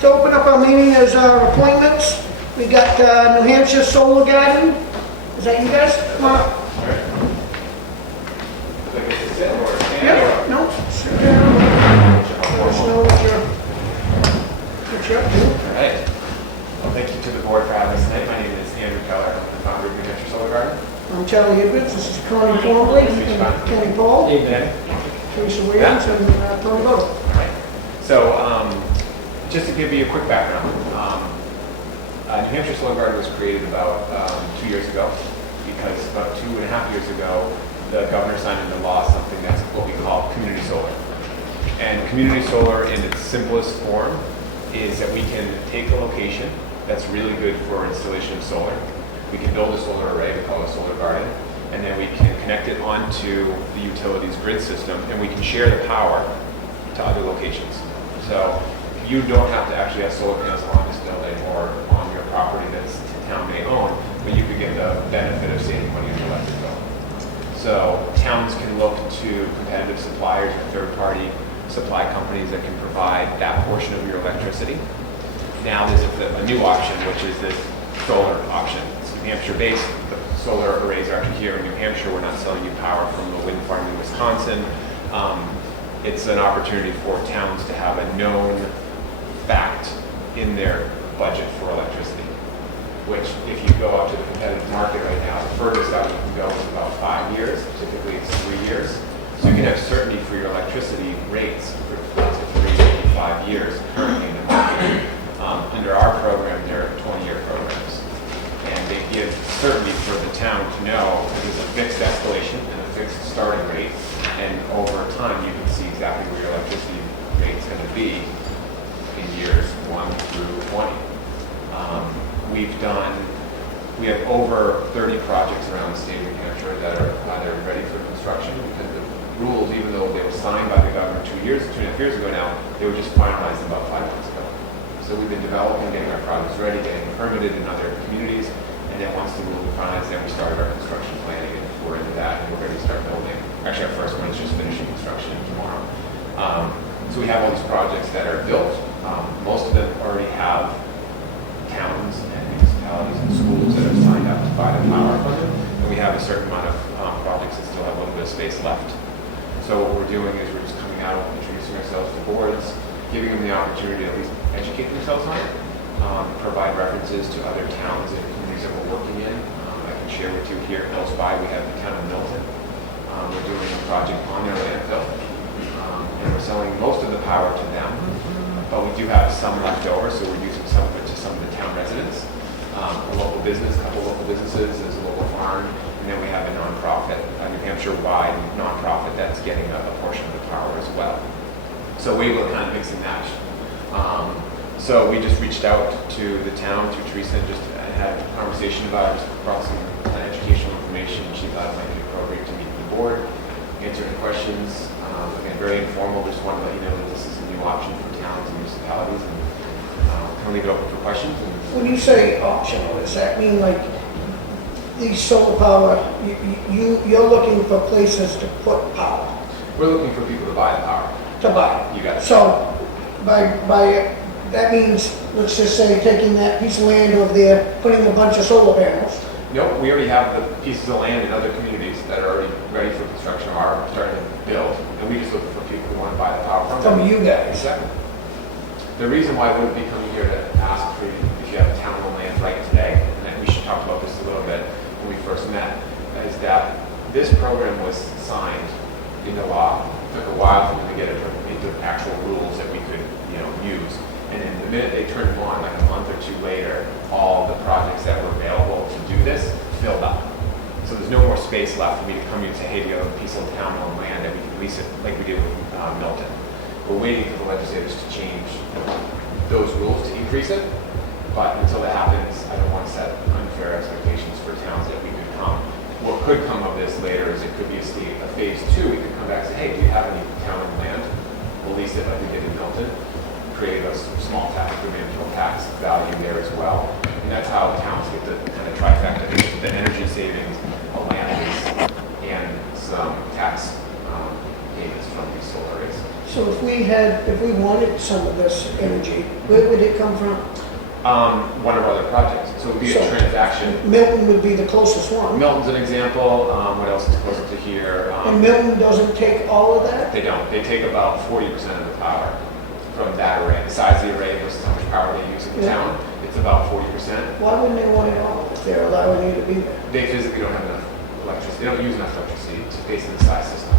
to open up our meeting is our appointments. We got New Hampshire Solar Garden. Is that you guys? Come on up. Yeah, no, sit down. Let us know what you're up to. All right. Well, thank you to the board for having us tonight. My name is Andrew Keller. I'm the founder of New Hampshire Solar Garden. I'm Charlie Edwards. This is Connie Twombley and Kenney Paul. Teresa Williams and Toni Bodah. All right. So, just to give you a quick background, New Hampshire Solar Garden was created about 2 years ago because about 2.5 years ago, the governor signed into law something that's what we call community solar. And community solar in its simplest form is that we can take a location that's really good for installation of solar. We can build a solar array, we call it a solar garden, and then we can connect it onto the utilities grid system, and we can share the power to other locations. So you don't have to actually have solar panels on this building or on your property that the town may own, but you could get the benefit of saving money on your electric bill. So towns can look to competitive suppliers or third-party supply companies that can provide that portion of your electricity. Now there's a new option, which is this solar option. It's New Hampshire based. The solar arrays are actually here in New Hampshire. We're not selling you power from the wind farm in Wisconsin. It's an opportunity for towns to have a known fact in their budget for electricity, which if you go out to the competitive market right now, the furthest out you can go is about 5 years. Typically it's 3 years. So you can have certainty for your electricity rates for up to 3 to 5 years currently in the market. Under our program, there are 20-year programs. And they give certainty for the town to know that there's a fixed escalation and a fixed starting rate. And over time, you can see exactly where your electricity rate is going to be in years 1 through 20. We have over 30 projects around the state of New Hampshire that are either ready for construction because the rules, even though they were signed by the governor 2.5 years ago now, they were just finalized about 5 months ago. So we've been developing, getting our projects ready, getting permitted in other communities, and then once the rules are finalized, then we started our construction planning, and we're into that, and we're ready to start building. Actually, our first one is just finishing construction tomorrow. So we have all these projects that are built. Most of them already have towns and municipalities and schools that have signed up to buy the power from them, and we have a certain amount of projects that still have a little bit of space left. So what we're doing is we're just coming out, introducing ourselves to boards, giving them the opportunity to at least educate themselves on it, provide references to other towns and communities that we're working in. I can share with you here close by, we have the town of Milton. We're doing a project on their landfill, and we're selling most of the power to them, but we do have some left over, so we're using some of it to some of the town residents. A local business, a couple local businesses, there's a local farm, and then we have a nonprofit, a New Hampshire-wide nonprofit that's getting a portion of the power as well. So we're able to kind of mix and match. So we just reached out to the town, to Teresa, and just had a conversation about it, just brought some educational information. She thought it might be appropriate to meet with the board, answer any questions. Again, very informal, just wanted to let you know that this is a new option for towns and municipalities. And kind of leave it open for questions. When you say optional, does that mean like these solar power, you're looking for places to put power? We're looking for people to buy the power. To buy. You got it. So by that means, let's just say, taking that piece of land over there, putting a bunch of solar panels. Nope, we already have the pieces of land in other communities that are already ready for construction or are starting to build, and we just look for people who want to buy the power from them. From you guys. Exactly. The reason why we would be coming here to ask for you if you have town-owned land right today, and then we should talk about this a little bit when we first met, is that this program was signed into law. It took a while for them to get it into actual rules that we could, use. And then the minute they turned them on, like a month or two later, all the projects that were available to do this filled up. So there's no more space left for me to come here and say, hey, do you have a piece of town-owned land that we can lease it like we did with Milton? We're waiting for the legislators to change those rules to increase it. But until that happens, I don't want to set unfair expectations for towns that we could come. What could come of this later is it could be a phase 2. We could come back and say, hey, do you have any town-owned land? We'll lease it like we did in Milton. Create a small tax, provincial tax value there as well. And that's how towns get the kind of trifecta, the energy savings, a land lease, and some tax payments from these solar arrays. So if we wanted some of this energy, where would it come from? One of our other projects, so it would be a So- transaction. Milton would be the closest one. Milton's an example, what else is close to here? And Milton doesn't take all of that? They don't, they take about 40% of the power from that array. The size of the array versus how much power they use in the Yeah. town, it's about 40%. Why wouldn't they want it all if they're allowing you to be there? They physically don't have enough electricity, they don't use enough electricity to based on the size system.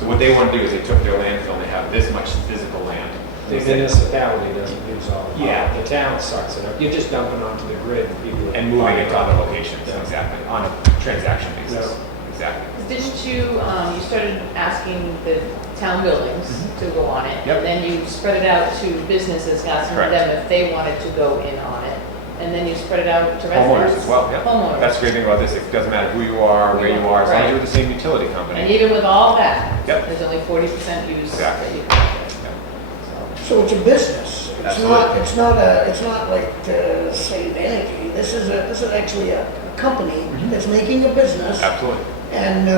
So what they want to do is they took their landfill and they have this much physical land. The They said, municipality doesn't use all the power. Yeah. The town sucks it up. You're just dumping onto the grid and people. and moving it to other locations, Yeah. exactly, on a transaction basis, exactly. Didn't you, you started asking the town buildings to go on it? Yep. And then you spread it out to businesses, asking Correct. them if they wanted to go in on it. And then you spread it out to Homeowners residents. as well, yeah. Homeowners. That's the great thing about this, it doesn't matter who you are, where you are, as long as you're with the same utility And company. even with all that, Yep. there's only 40% use Exactly. that you can get. So it's a business. Absolutely. It's not like to save energy. This is actually a company that's making a business Absolutely, and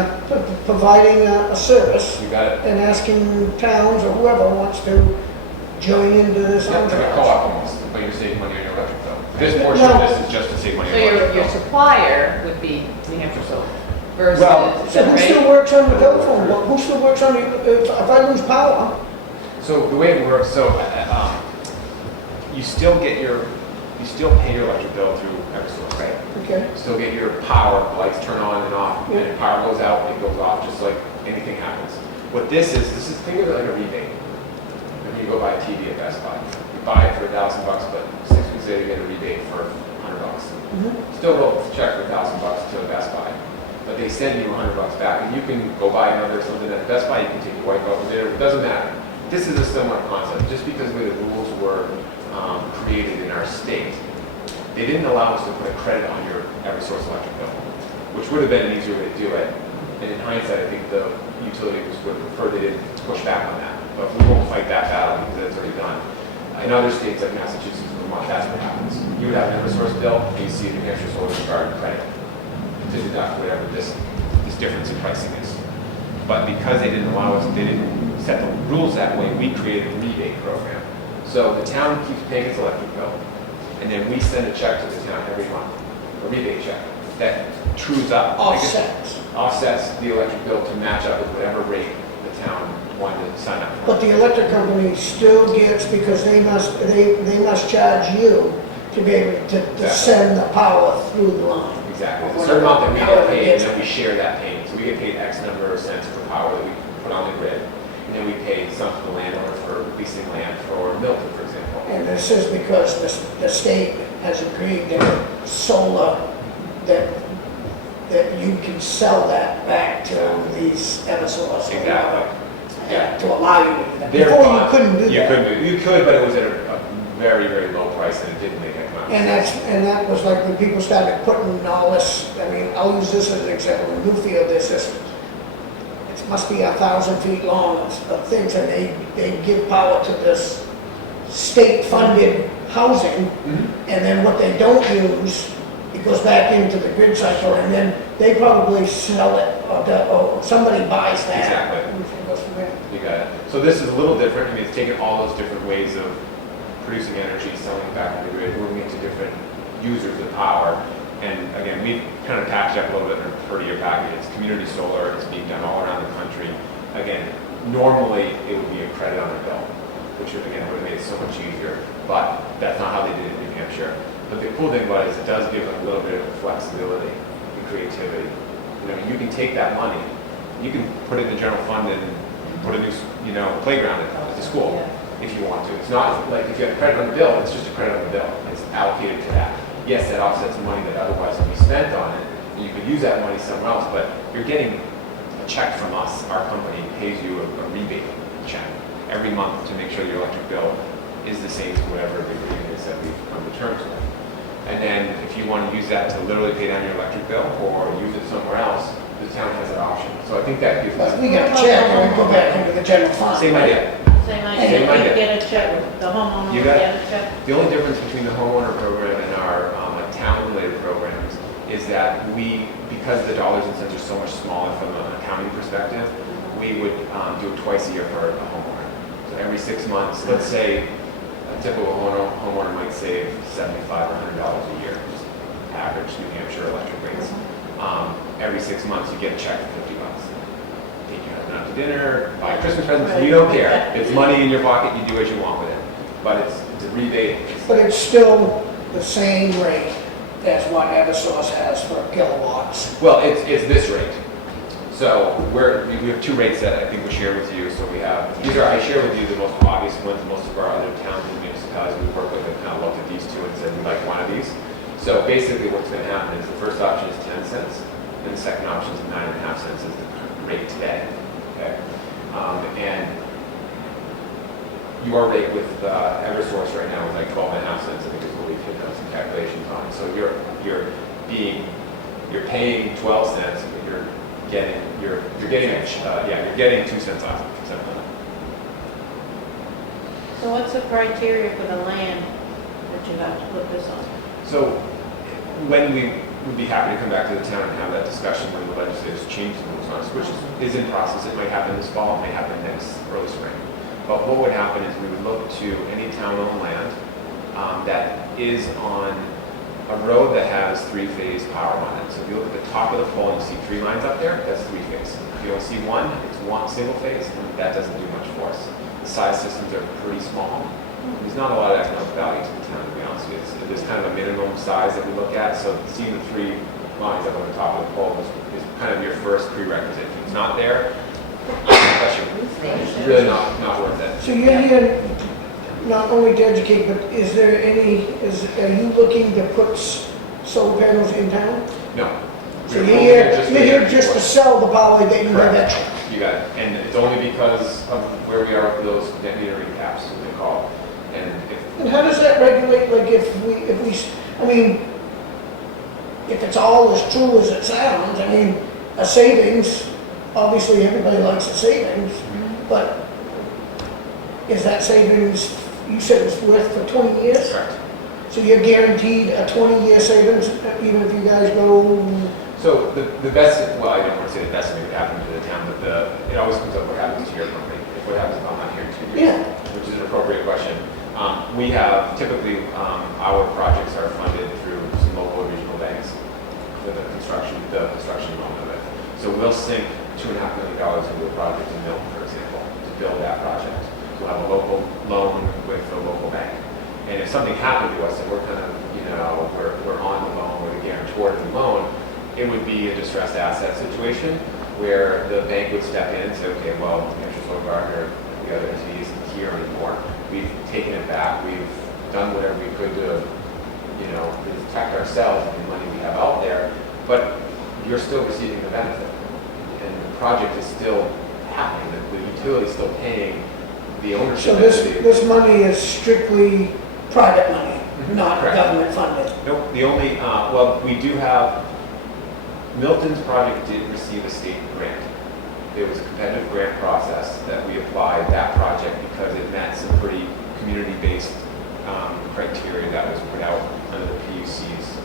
providing a service you got it. and asking towns or whoever wants to join into this Yeah, it's like a enterprise. co-op almost, but you're saving money on your electric bill. This portion of this is just to save money So on your your electric bill. supplier would be New Hampshire Solar versus Well, So who the still rate? works on the telephone? Who still works on the, if I lose power? So the way it works, you still pay your electric bill through Eversource. Right. Okay. You still get your power, lights turn on and off, and if power goes out, it goes off, just like anything happens. What this is, think of it like a rebate. When you go buy a TV at Best Buy, you buy it for $1,000, but 6 weeks later you get a rebate for $100. Still go check for $1,000 to Best Buy, but they send you $100 back, and you can go buy another something at Best Buy. You can take your wife over there. It doesn't matter. This is a similar concept. Just because the way the rules were created in our state, they didn't allow us to put a credit on your Eversource electric bill, which would have been an easier way to do it. And in hindsight, I think the utilities would prefer they didn't push back on that. But we won't fight that battle because it's already done. In other states like Massachusetts and Vermont, that's what happens. You would have an Eversource bill, and you see a New Hampshire Solar Garden credit to deduct whatever this difference in pricing is. But because they didn't allow us, they didn't set the rules that way, we created a rebate program. So the town keeps paying its electric bill, and then we send a check to the town every month, a rebate check, that trues up. Offsets the electric bill to match up with whatever rate the town wanted to sign up for. But the electric company still gets, because they must charge you to be able to send the power through the line. Exactly. It's a certain amount that we get paid, and then we share that payment. So we get paid X number of cents for power that we put on the grid, and then we pay some to the landowner for leasing land for Milton, for example. And this is because the state has agreed that solar, that you can sell that back to these Eversource. Exactly. Yeah. To allow you to do that. They're Before you fine. couldn't do that. You could, but it was at a very, very low price, and it didn't make economic sense. And that was like when people started putting all this, I mean, I'll use this as an example. In Newfield, there's this, it must be 1,000 feet long of things, and they give power to this state-funded housing, and then what they don't use, it goes back into the grid cycle, and then they probably sell it, or somebody buys that. Exactly. And it goes from there. You got it. So this is a little different. I mean, it's taken all those different ways of producing energy, selling it back to the grid, moving it to different users of power. And again, we've kind of packaged up a little bit in a per-year package. It's community solar. It's being done all around the country. Again, normally it would be a credit on a bill, which again would have made it so much easier. But that's not how they did it in New Hampshire. But the cool thing about it is it does give a little bit of flexibility and creativity. You know, you can take that money, you can put it in the general fund and put a new, playground at the school if you want to. It's not like if you have credit on the bill, it's just a credit on the bill. It's allocated to that. Yes, that offsets money that otherwise would be spent on it, and you could use that money somewhere else, but you're getting a check from us. Our company pays you a rebate check every month to make sure your electric bill is the same as whatever the agreement is that we've come to terms with. And then if you want to use that to literally pay down your electric bill or use it somewhere else, the town has that option. So I think that gives us. But we got a check and we go back into the general fund. Same idea. Same Same idea, idea. you get a check, the homeowner You will got get a check. The only difference between the homeowner program and our town-related programs is that because the dollars and cents are so much smaller from an accounting perspective, we would do it twice a year for a homeowner. every 6 months, let's say a typical homeowner might save $75 or $100 a year, just average New Hampshire electric rates. Every 6 months, you get a check for $50. Take your husband out to dinner, buy Christmas presents, you don't care. It's money in your pocket, you do what you want with it. But it's a rebate. But it's still the same rate as what Eversource has for kilowatts. Well, it's this rate. So we have two rates that I think we share with you. So we have, I share with you the most obvious ones. Most of our other towns and municipalities we work with have kind of looked at these two and said we like one of these. So basically what's going to happen is the first option is 10 cents, and the second option is 9.5 cents is the rate today. Okay? And your rate with Eversource right now is like 12.5 cents. I think is what we've done some calculations on. So you're paying 12 cents, but you're getting 2 cents off. So what's the criteria for the land that you have to put this on? So when we would be happy to come back to the town and have that discussion when the legislators change the rules on us, which is in process. It might happen this fall, it may happen next early spring. But what would happen is we would look to any town-owned land that is on a road that has three-phase power on it. So if you look at the top of the pole and you see 3 lines up there, that's three-phase. If you only see one, it's one single phase, and that doesn't do much for us. The size systems are pretty small. There's not a lot of economic value to the town, to be honest with you. There's kind of a minimum size that we look at. So seeing the 3 lines up on the top of the pole is kind of your first prerequisite. If it's not there, it's really not worth it. So you're here not only to educate, but are you looking to put solar panels in town? No. So you're here just to sell the power that you have extra? You got it. And it's only because of where we are with those net metering caps, as they call. And how does that regulate, like if it's all as true as it sounds, I mean, a savings, obviously everybody likes a savings, but is that savings, you said it's worth for 20 years? Correct. So you're guaranteed a 20-year savings, even if you guys go... So the best, well, I don't want to say the best thing that happened to the town, but it always comes up what happens to your company. If what happens if I'm not here in 2 years, which is an appropriate question. We have, typically, our projects are funded through some local and regional banks for the construction loan of it. So we'll sink $2.5 million into a project in Milton, for example, to build that project. We'll have a local loan with a local bank. And if something happened to us and we're kind of, we're on the loan, we're the guarantor of the loan, it would be a distressed asset situation where the bank would step in and say, okay, well, Interest Loan Gardner, the other entities here anymore. We've taken it back. We've done whatever we could to, protect ourselves and the money we have out there, but you're still receiving the benefit. And the project is still happening. The utility is still paying the ownership. So this money is strictly private money, not Correct. Government funded? Nope. The only, we do have, Milton's project did receive a state grant. It was a competitive grant process that we applied that project because it met some pretty community-based criteria that was put out under the PUC's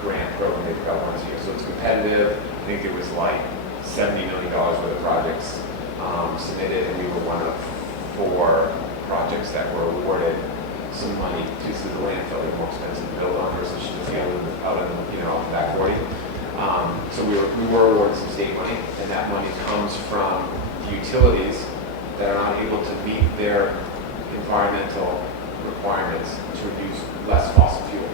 grant program they put out once a year. So it's competitive. I think there was like $70 million worth of projects submitted, and we were one of 4 projects that were awarded some money due to the landfill. They're more expensive to build on versus just out in the back 40. So we were awarded some state money, and that money comes from the utilities that are not able to meet their environmental requirements to use less fossil fuel.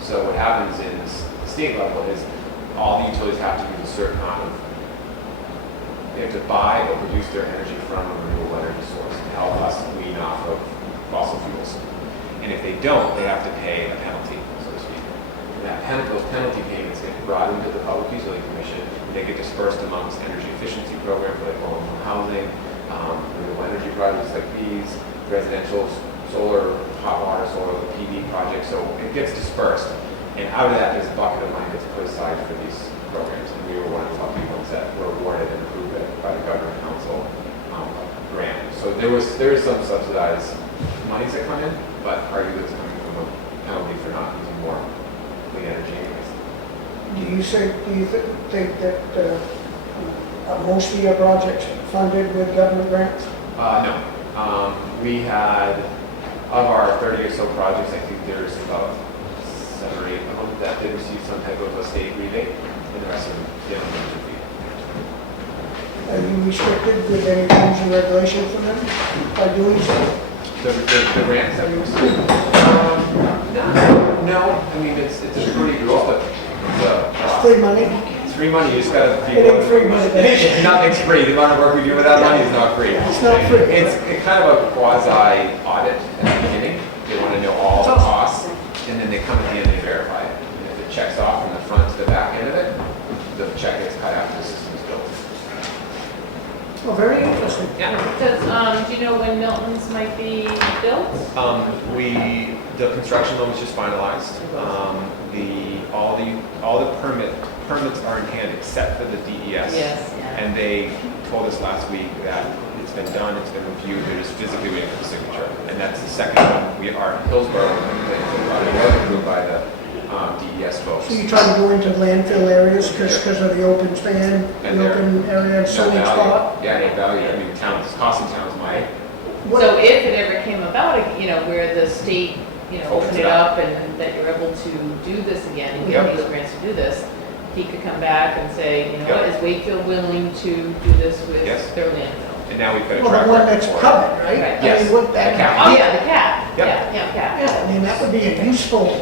So what happens in the state level is all the utilities have to use a certain amount of, they have to buy or produce their energy from a renewable energy source to help us wean off of fossil fuels. And if they don't, they have to pay a penalty, so to speak. And those penalty payments get brought into the Public Utility Commission, and they get dispersed amongst energy efficiency programs like low-income housing, renewable energy projects like these, residential solar, hot water solar, the PV projects. So it gets dispersed, and out of that, there's a bucket of money that's put aside for these programs. And we were one of the lucky ones that were awarded and approved by the Government Council grant. So there is some subsidized monies that come in, but arguably it's coming from a penalty for not using more clean energy anyways. Do you think that most of your projects funded with government grants? No. We had, of our 30 or so projects, I think there's about 7 or 8 of them that did receive some type of a state rebate, and the rest of them didn't. Are you restricted with any rules and regulations for them by doing so? The grants that we received? No, I mean, it's a pretty good, but It's free money? it's free money, you just gotta be. It ain't free money, but- Nothing's free, the amount of work we do with that money is not free. It's not free. It's kind of a quasi audit at the beginning, they wanna know all the costs, and then they come at the end and verify it. And if it checks off from the front to the back end of it, the check gets cut after the system is built. Oh, very interesting. Yeah. Does, do you know when Milton's might be built? The construction loan was just finalized. All the permits are in hand except for the DES. Yes, yeah. And they told us last week that it's been done, it's been reviewed, they're just physically waiting for the signature. And that's the second one. We are Hillsborough, was approved by the DES folks. So you try to go into landfill areas because of the open span, And the they're- open area, No sunny value. spot? Yeah, no value. I mean, towns, costing towns might. So if it ever came about, you know, where the state, you know, Opens opened it it up. up and that you're able to do this again and Yep. get these grants to do this, he could come back and say, you know what, Yep. is Wakefield willing to do this with Yes. their landfill? And now we've got a Well, track the one record that's for it. covered, right? Right. I Yes. mean, what that, The cap. Oh, yeah, the cap. Yep. Yeah, cap. yeah, I mean, that would be a useful,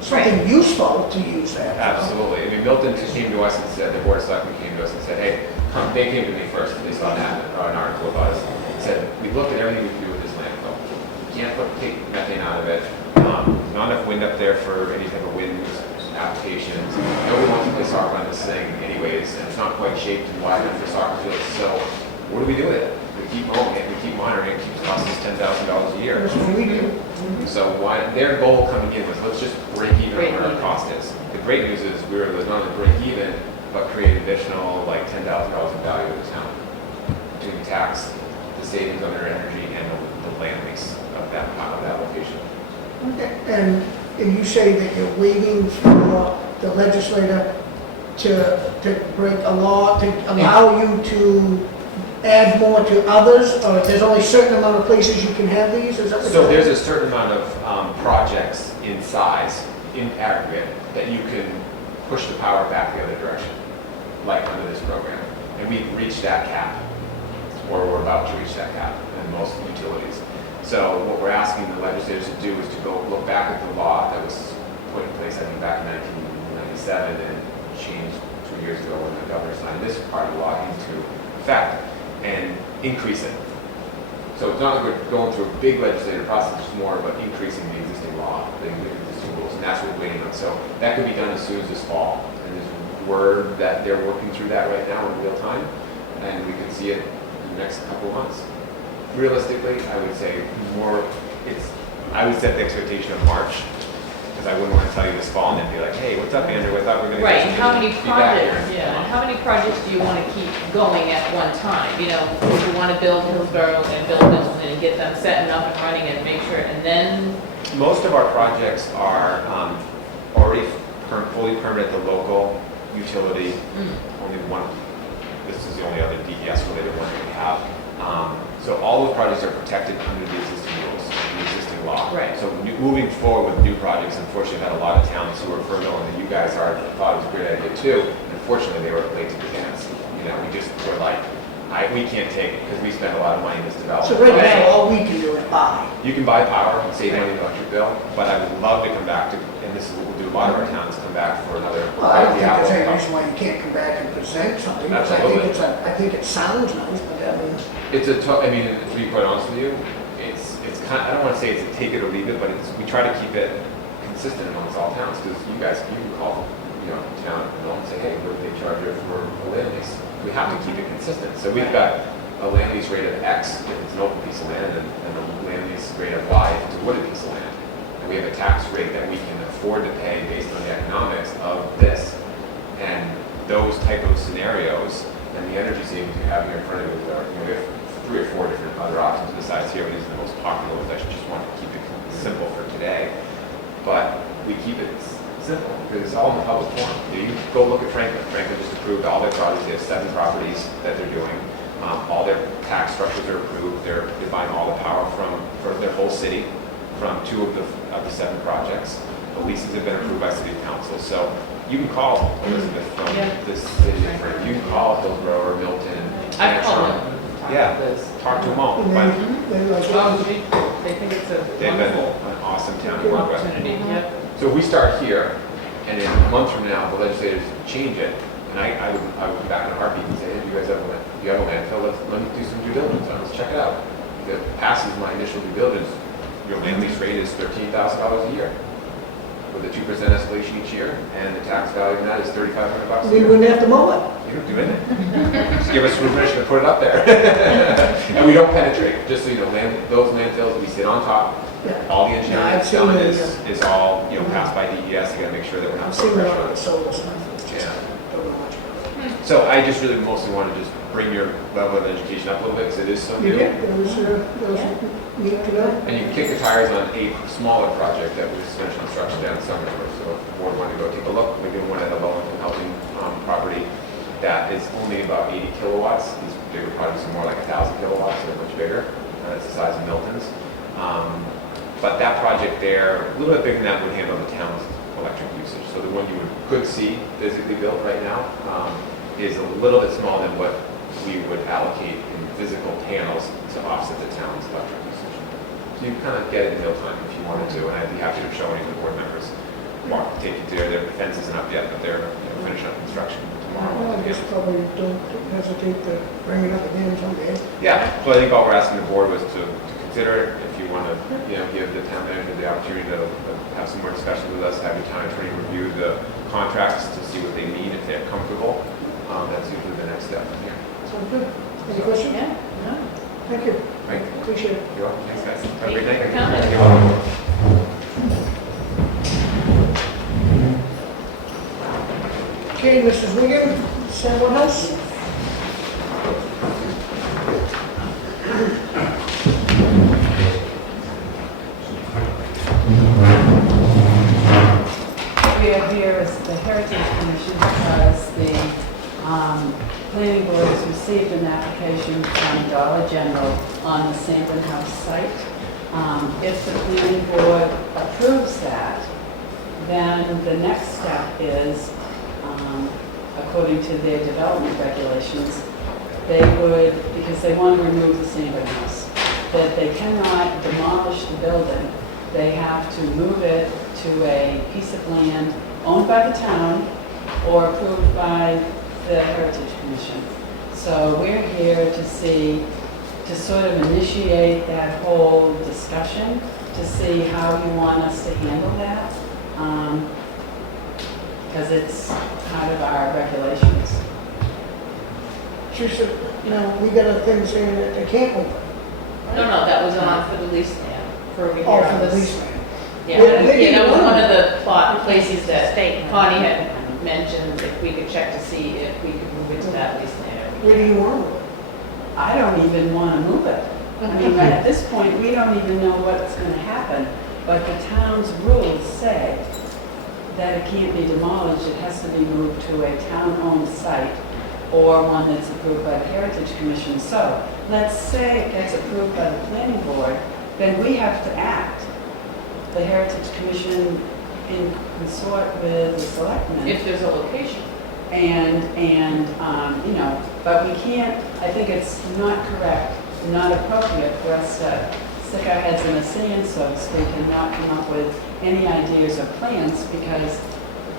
something useful to use that. Absolutely. I mean, Milton just came to us and said, the board of selectmen came to us and said, hey, they came to me first, they saw an article about us, and said, we looked at everything we can do with this landfill. You can't take methane out of it. Not enough wind up there for any type of wind applications. Nobody wants to play soccer on this thing anyways, and it's not quite shaped and wide enough for soccer fields, so what do we do with it? We keep mowing it, we keep monitoring it, it keeps costing us $10,000 a year. That's what we do. So why, their goal coming in was, let's just break even Break on what our even. cost is. The great news is we were able to not only break even, but create additional like $10,000 in value to the town. Between tax, the savings on their energy, and the land lease of that location. Okay, and you say that you're waiting for the legislator to break a law, to allow you to add more to others, or there's only a certain amount of places you can have these, is that what So you're there's a saying? certain amount of projects in size, in aggregate, that you can push the power back the other direction, like under this program. And we've reached that cap, or we're about to reach that cap in most utilities. So what we're asking the legislators to do is to go look back at the law that was put in place, I think back in 1997, and changed 2 years ago when the governor signed this part of the law into effect, and increase it. So it's not like we're going through a big legislative process, it's more about increasing the existing law, the existing rules, and that's what we're waiting on. So that could be done as soon as this fall. And there's word that they're working through that right now in real time, and we can see it in the next couple of months. Realistically, I would say I would set the expectation of March, because I wouldn't want to tell you this fall and then be like, hey, what's up, Andrew? I thought we were going to Right, get and you how to many be back here projects, in a yeah, and month. how many projects do you want to keep going at one time? You know, if you want to build Hillsborough and build Milton and get them set and up and running and make sure, and then, Most of our projects are already fully permitted at the local utility. Only one, this is the only other DES related one that we have. So all those projects are protected under the existing rules, the existing law. Right. So moving forward with new projects, unfortunately, I've had a lot of towns who are further on than you guys are, thought it was a great idea too. And unfortunately, they were late to the dance. You know, we just were like, we can't take it because we spend a lot of money in this development. So right now, all we can do is buy. You can buy power and save money in the electric bill, but I would love to come back to, and this is what we'll do a lot of our towns, come back for another. Well, I don't think there's any Yeah. reason why you can't come back and present something. Absolutely. I think it sounds nice, but I mean, It's I mean, to be quite honest with you, it's kind I don't want to say it's a take it or leave it, but we try to keep it consistent amongst all towns, because you guys, you can call, town and say, hey, what do they charge you for a land lease? We have to keep it consistent. So we've got a land lease rate of X if it's an open piece of land, and a land lease rate of Y if it's a wooded piece of land. And we have a tax rate that we can afford to pay based on the economics of this. And those type of scenarios and the energy savings you have here in front of you are, we have 3 or 4 different other options besides here, but these are the most popular ones. I just want to keep it simple for today. But we keep it simple because it's all in the public forum. You go look at Franklin. Franklin just approved all their projects. They have 7 properties that they're doing. All their tax structures are approved. They're buying all the power for their whole city from 2 of the 7 projects. The leases have been approved by city council. So you can call Elizabeth from this city. You can call Hillsborough or Milton. I've called Antrim. them. Yeah, talk to them all. And But they like, They think it's a they've been wonderful an awesome town to work with. opportunity, yep. So if we start here, and in a month from now, the legislators change it, and I would come back in a heartbeat and say, hey, do you guys have a landfill? Let me do some due diligence on it. Let's check it out. If it passes my initial due diligence, your land lease rate is $13,000 a year with a 2% escalation each year, and the tax value of that is $3,500 a we year. wouldn't have to mow it. You don't do anything. Just give us permission to put it up there. And we don't penetrate, just so you know, those landfills, we sit on top. Yeah. All the engineering Yeah, I've that's seen done it, is all, passed by DES, you gotta make sure that we're not. I've seen it on the solar stuff. Yeah. Don't know much about it. So I just really mostly want to just bring your level of education up a little bit, because it is so You new. did, it was neat to know. And you can kick the tires on a smaller project that was finished construction down in Somerville. So if the board wanted to go take a look, we did one at a low-income housing property that is only about 80 kilowatts. These bigger projects are more like 1,000 kilowatts, so they're much bigger. It's the size of Milton's. But that project there, a little bit bigger than that, would handle the town's electric usage. So the one you could see physically built right now is a little bit smaller than what we would allocate in physical panels to offset the town's electric usage. So you kind of get it in real time if you wanted to, and I'd be happy to show any of the board members. Take you there. Their fence isn't up yet, but they're finishing up construction tomorrow. Well, I guess probably don't hesitate to bring it up again someday. Yeah, so I think all we're asking the board was to consider it. If you want to, give the town manager the opportunity to have some more discussion with us, have your town attorney review the contracts to see what they mean, if they're comfortable. That's usually the next step from here. Sounds good. Any questions? Yeah, no. Thank you. Right. Appreciate it. You're welcome. Thanks, guys. Have a Thank great you night. for coming. You're welcome. Okay, Mrs. Wigan, Sandwood House. We are here as the Heritage Commission because the planning board has received an application from Dollar General on the Sandwood House site. If the planning board approves that, then the next step is, according to their development regulations, they would, because they want to remove the Sandwood House, that they cannot demolish the building. They have to move it to a piece of land owned by the town or approved by the Heritage Commission. So we're here to see, to sort of initiate that whole discussion, to see how you want us to handle that, because it's part of our regulations. Teresa, we got a thing saying that they can't move it. No, that was on for the lease land, for over here. Oh, on for the this- lease land. Yeah, Where do you that was want one of it? the plot places that Connie had mentioned, if we could check to see if we could move it to that lease land. Where do you want it? I don't even want to move it. I mean, at this point, we don't even know what's going to happen, but the town's rules say that it can't be demolished, it has to be moved to a town-owned site or one that's approved by the Heritage Commission. So, let's say it gets approved by the planning board, then we have to act. The Heritage Commission in consort with the selectmen. If there's a location. But we can't, I think it's not correct, not appropriate for us to stick our heads in the sand, so to speak, and not come up with any ideas or plans, because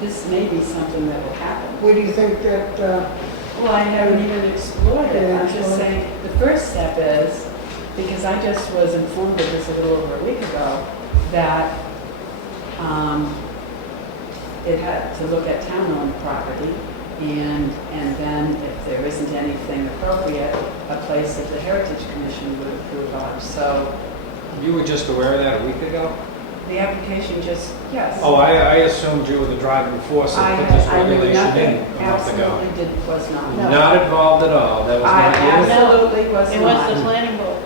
this may be something that will happen. Where do you think that, Well, I haven't even explored it. I'm just Explored. saying, the first step is, because I just was informed of this a little over a week ago, that it had to look at town-owned property, and then if there isn't anything appropriate, a place that the Heritage Commission would approve of. So You were just aware of that a week ago? the application just, yes. Oh, I assumed you were the driving force I that put this knew regulation nothing, in a month ago. absolutely was not. Not involved at all, that was I not you? absolutely was It was the not. planning board.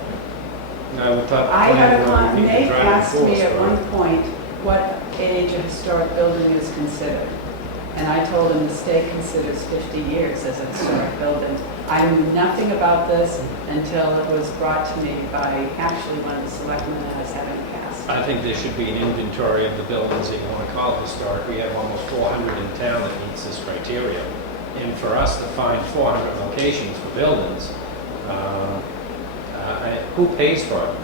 No, we thought. I had a, planning board would be the Nate driving asked me force, at right? one point what age a historic building is considered. And I told him the state considers 50 years as a historic building. I knew nothing about this until it was brought to me by actually one of the selectmen that I was having passed. I think there should be an inventory of the buildings that you want to call historic. We have almost 400 in town that meets this criteria. And for us to find 400 locations for buildings, who pays for it?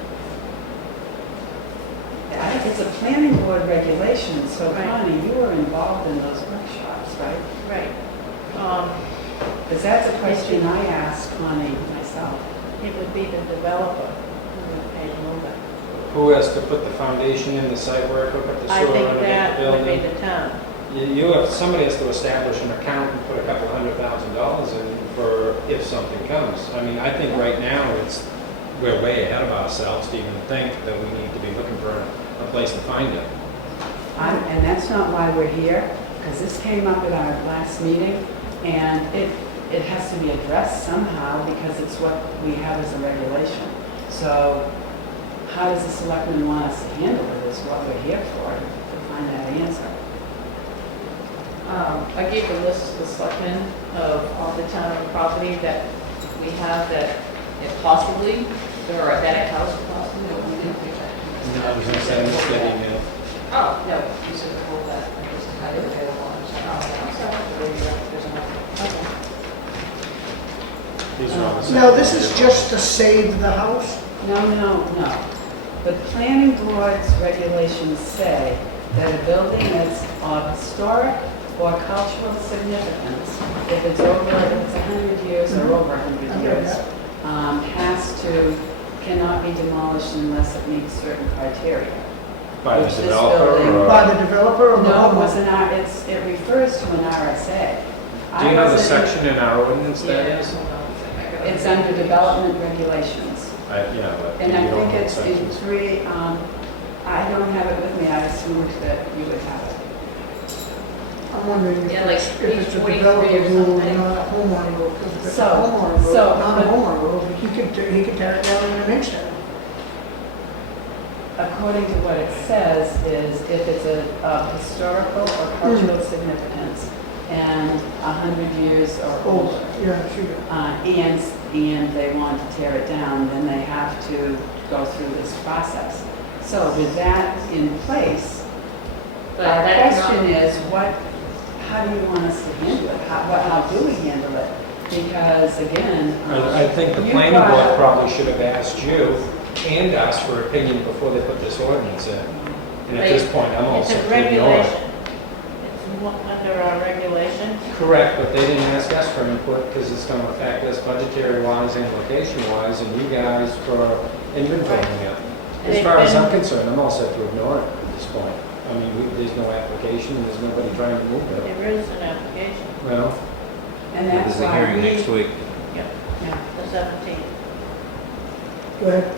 It's a planning board regulation, so Right. Connie, you were involved in those workshops, right? Right. Because that's a question I asked Connie myself. It would be the developer who would pay to move it. Who has to put the foundation in, the site work, hook up the I sewer think underneath the that would be building? the town. You have, somebody has to establish an account and put a couple $100,000 in for if something comes. I mean, I think right now we're way ahead of ourselves to even think that we need to be looking for a place to find it. And that's not why we're here, because this came up at our last meeting, and it has to be addressed somehow because it's what we have as a regulation. So how does the selectman want us to handle it is what we're here for, to find that answer. I gave a list to the selectmen of all the town-owned property that we have that if possibly, or that a house possibly, or we didn't do that. I was going to say, I'm just getting email. Oh, no, you said to hold that, I just had it available. I'm sorry. There's another. These are all the same. Now, this is just to save the house? No. The planning board's regulations say that a building that's of historic or cultural significance, if it's 100 years or over 100 years, cannot be demolished unless it meets certain criteria. By the Which this developer building- or? By the developer or the No, it was homeowner? it refers to an RSA. Do you know the I wasn't- section in our ordinance that Yeah, is? hold on. It's under development regulations. Yeah, but And I you don't think know the it's in sections. three, I don't have it with me, I assumed that you would have it. I'm wondering if Yeah, like it's a 43 developer or rule, something. not a homeowner rule. Because if it's a So- homeowner rule, so- not a homeowner rule, he could tear it down in an instant. According to what it says is if it's of historical or cultural significance and 100 years or Oh, older, yeah, sure. and they want to tear it down, then they have to go through this process. So with that in place, But our that's question not- is, how do you want us to handle it? How do we handle it? Because again. I think the you planning brought board up- probably should have asked you and us for opinion before they put this ordinance in. And at this point, I'm It's also a to ignore it. regulation. It's under our regulation. Correct, but they didn't ask us for input because it's going to affect us budgetary wise and location wise, and you guys for inventorying it. As They've far as I'm been- concerned, I'm also to ignore it at this point. I mean, there's no application, and there's nobody trying to move it. There is an application, Well, And that's There's a why hearing next week. the 17th. Go ahead.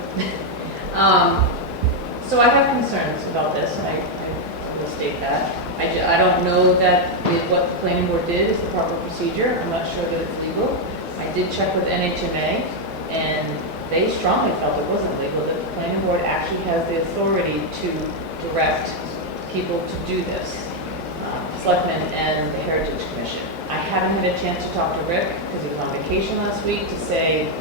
So I have concerns about this, and I will state that. I don't know that what the planning board did is the proper procedure. I'm not sure that it's legal. I did check with NHMA, and they strongly felt it wasn't legal, that the planning board actually has the authority to direct people to do this, selectmen and the Heritage Commission. I haven't had a chance to talk to Rick, because he was on vacation last week, to say,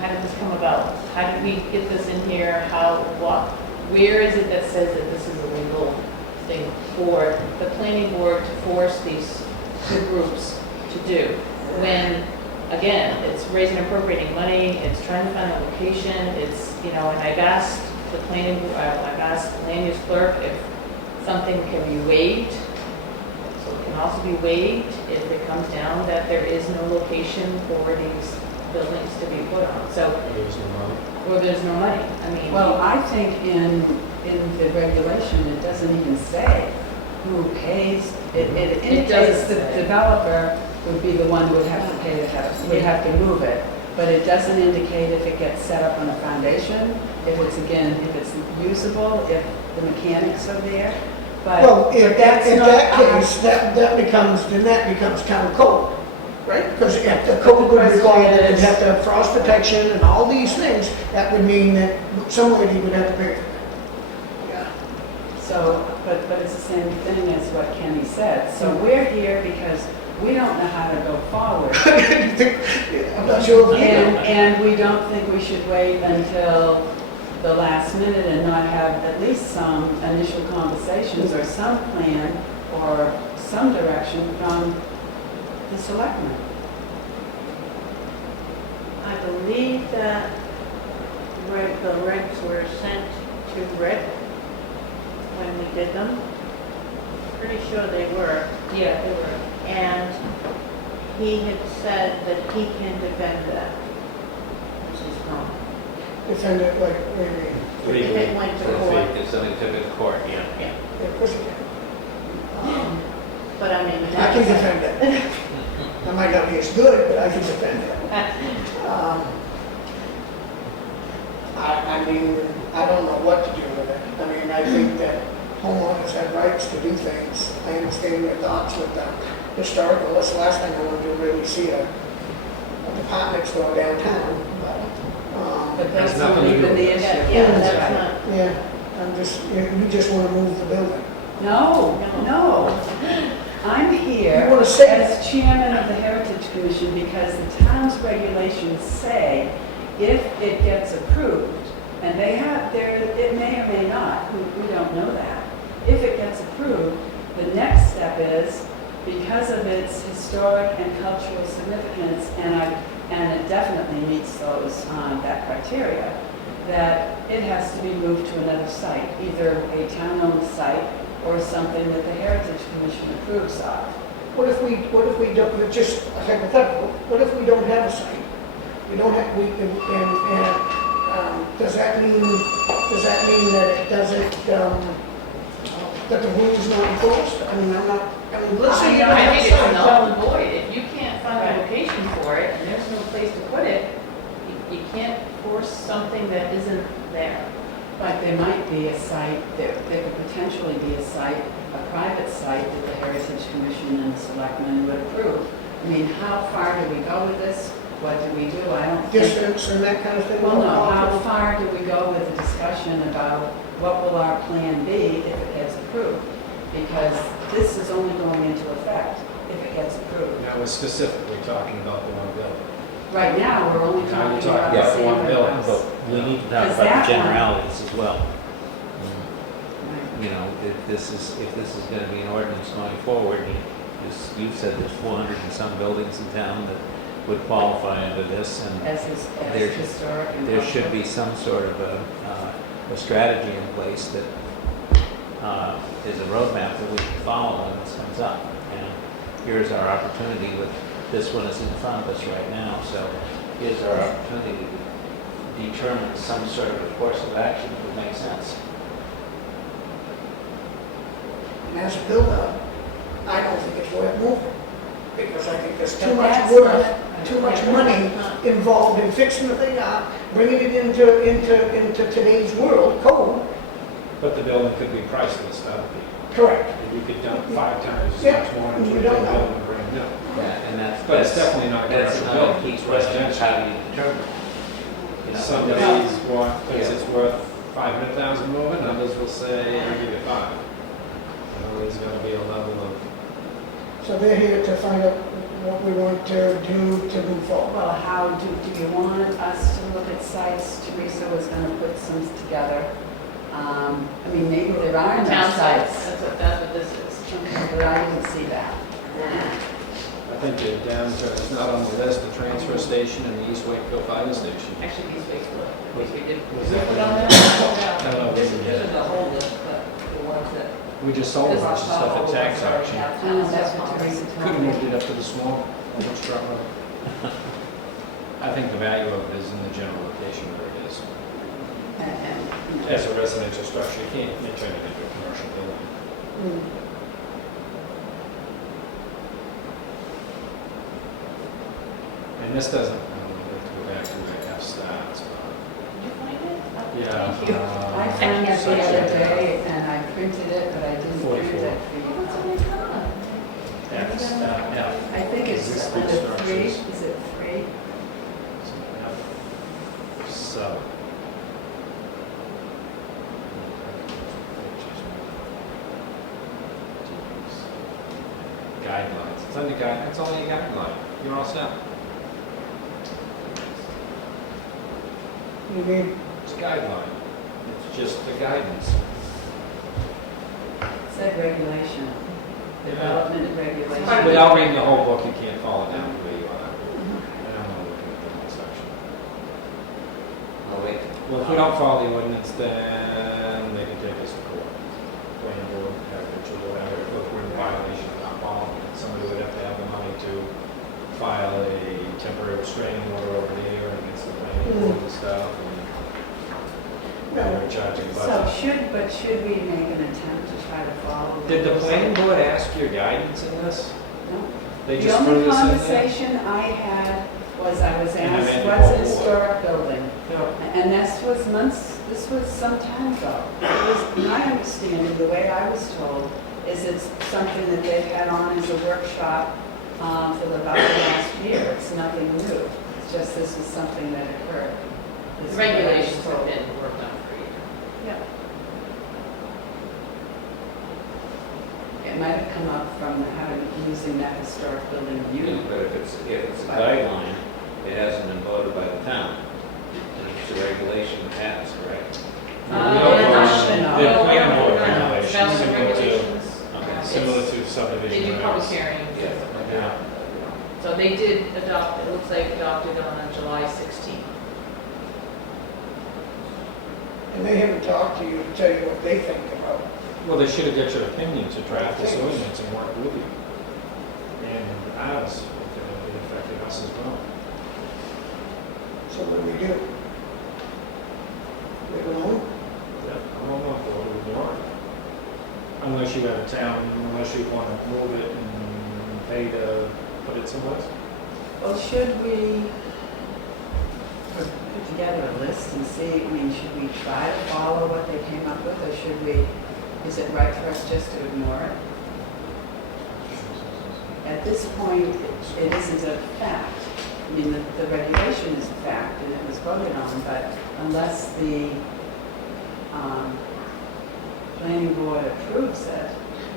how did this come about? How did we get this in here? Where is it that says that this is a legal thing for the planning board to force these two groups to do? When, again, it's raising and appropriating money, it's trying to find a location, and I've asked the planning, I've asked the land use clerk if something can be waived. So it can also be waived if it comes down that there is no location for these buildings to be put on. So, there's no money. or there's no money. I mean. Well, I think in the regulation, it doesn't even say who pays. It indicates doesn't the say. developer would be the one who would have to pay the house, would have to move it. But it doesn't indicate if it gets set up on a foundation, if it's usable, if the mechanics are there. But Well, if that's in not that us. case, that becomes town code, right? Because if the code would require that it have to have frost protection and all these things, that would mean that somebody would have to pay for it. Yeah. So but it's the same thing as what Kenny said. So we're here because we don't know how to go forward. I'm not sure if you know. And we don't think we should wait until the last minute and not have at least some initial conversations or some plan or some direction from the selectmen. I believe that the regs were sent to Rick when we did them. Pretty sure they were. Yeah, they were. And he had said that he can defend that. Which is wrong. Defend it like, what do you mean? If it went to court. If somebody took it to court, yeah. Yeah. Yeah, of course you can. But I mean, I can defend it. I might not be as good, but I can defend it. I mean, I don't know what to do with it. I mean, I think that homeowners have rights to do things. I understand your thoughts with the historical. That's the last thing I want to do, really see a department store downtown, But that's Has not nothing to do even with the this. issue. Yeah, That's that's right. not, yeah, I'm just, you just want to move the building. No, no. I'm here You wanna say as chairman of the Heritage Commission because the town's regulations say if it gets approved, and they have, it may or may not, we don't know that. If it gets approved, the next step is, because of its historic and cultural significance, and it definitely meets those, that criteria, that it has to be moved to another site, either a town-owned site or something that the Heritage Commission approves of. What if we don't, just a hypothetical, what if we don't have a site? We don't have, does that mean that it doesn't, that the rule is not enforced? I mean, let's say you don't I have a think it's site. null and void. If you can't find a location for it and there's no place to put it, you can't force something that isn't there. But there might be a site, there could potentially be a site, a private site that the Heritage Commission and the Selectmen would approve. I mean, how far do we go with this? What do we do? I don't think. Distance and that kind of thing? Well, no, how far do we go with the discussion about what will our plan be if it gets approved? Because this is only going into effect if it gets approved. Now, we're specifically talking about the one building. Right now, we're only Now talking you're about talking the about the one Sandra building, House. But we need to talk Because about that the one- generalities as well. Right. You know, if this is gonna be an ordinance going forward, you've said there's 400 and some buildings in town that would qualify under this, and As There- historic and there should cultural. be some sort of a strategy in place that is a roadmap that we can follow when this comes up. And here's our opportunity with, this one is in front of us right now, so here's our opportunity to determine some sort of a course of action that would make sense. And as a builder, I don't think it's worth moving, because I think there's too But much that's work, not- too much money involved in fixing the thing up, bringing it into today's world code. But the building could be priceless, that would be. Correct. You could dump 5 times as Yeah, much more into we a don't know. building brand new. Yeah, and that's. But it's definitely not a That's commercial another building, key it's question, is residential. how do you determine? You know, Somebody's want, thinks it's worth 500,000 moving, others will say, I'll give you 5. So there's gonna be a level of, So they're here to find out what we want to do to move forward. Well, how do you want us to look at sites? Teresa was gonna put some together. I mean, maybe there are no Town sites, sites, that's what this is. but I didn't see that. I think they're down to, it's not on the list, the transfer station and the East Wakefield Fire Station. Actually, these Wakefield, we did. Was that Put one? on there? I don't know. This is the whole list, but the ones that. We just sold a this bunch of is stuff all at the tax ones that auction. have I know, town that's stuff what on Teresa it. told Could have me. moved it up to the small, Old Strut Road. I think the value of it is in the general location where it is. And- As a residential structure, you can't turn it into a commercial building. Mm. And this doesn't, I don't know, we have to go back to where F starts. Did you find it? Yeah. Thank you. I found it the other day and I printed it, but I didn't print 44. it for Oh, it's you. on the top. F, F. I think it's Existing under 3, structures. is it 3? So. guidelines. It's under guidelines, it's only a guideline. You're all set. You mean, It's a guideline. It's just the guidance. It said regulation, development regulation. Without reading the whole book, you can't follow down to where you are. And I'm not looking at the whole section. Oh, wait. Well, if we don't follow the ordinance, then they can take us to court. Planning board, heritage, or whatever, if we're in violation of not following it. Somebody would have to have the money to file a temporary restraining order over there against the planning board and stuff. And they're charging So budget. should we make an attempt to try to follow? Did the rules? planning board ask your guidance in this? No. They The just only threw this in there? conversation I had was I was And I asked, meant what's a before. historic building? Yeah. And this was some time ago. It was my understanding, the way I was told, is it's something that they've had on as a workshop for about the last year. It's nothing new. It's just this is something that occurred. This The is what I was regulations have told. been worked on for years. Yeah. It might have come up from using that historic building Yeah, unit. but if it's a guideline, it hasn't been voted by the town. And it's a regulation that has, correct? No, no, they're planning board no, regulations, development similar to, regulations. Okay. similar It's- to subdivision. They do regs. public hearings and Yeah. stuff like Yeah. that. So they did adopt, it looks like adopted on July 16th. and they haven't talked to you to tell you what they think about it. Well, they should have got your opinion to draft this ordinance and work with you. And ours, it affected us as well. So what do we do? We don't know? I don't know if we'll ignore it. Unless you have a town, unless you want to move it and pay to put it somewhere. Well, should we put together a list and see, I mean, should we try to follow what they came up with, or should we, is it right for us just to ignore it? At this point, it isn't a fact. I mean, the regulation is a fact, and it was voted on, but unless the planning board approves it.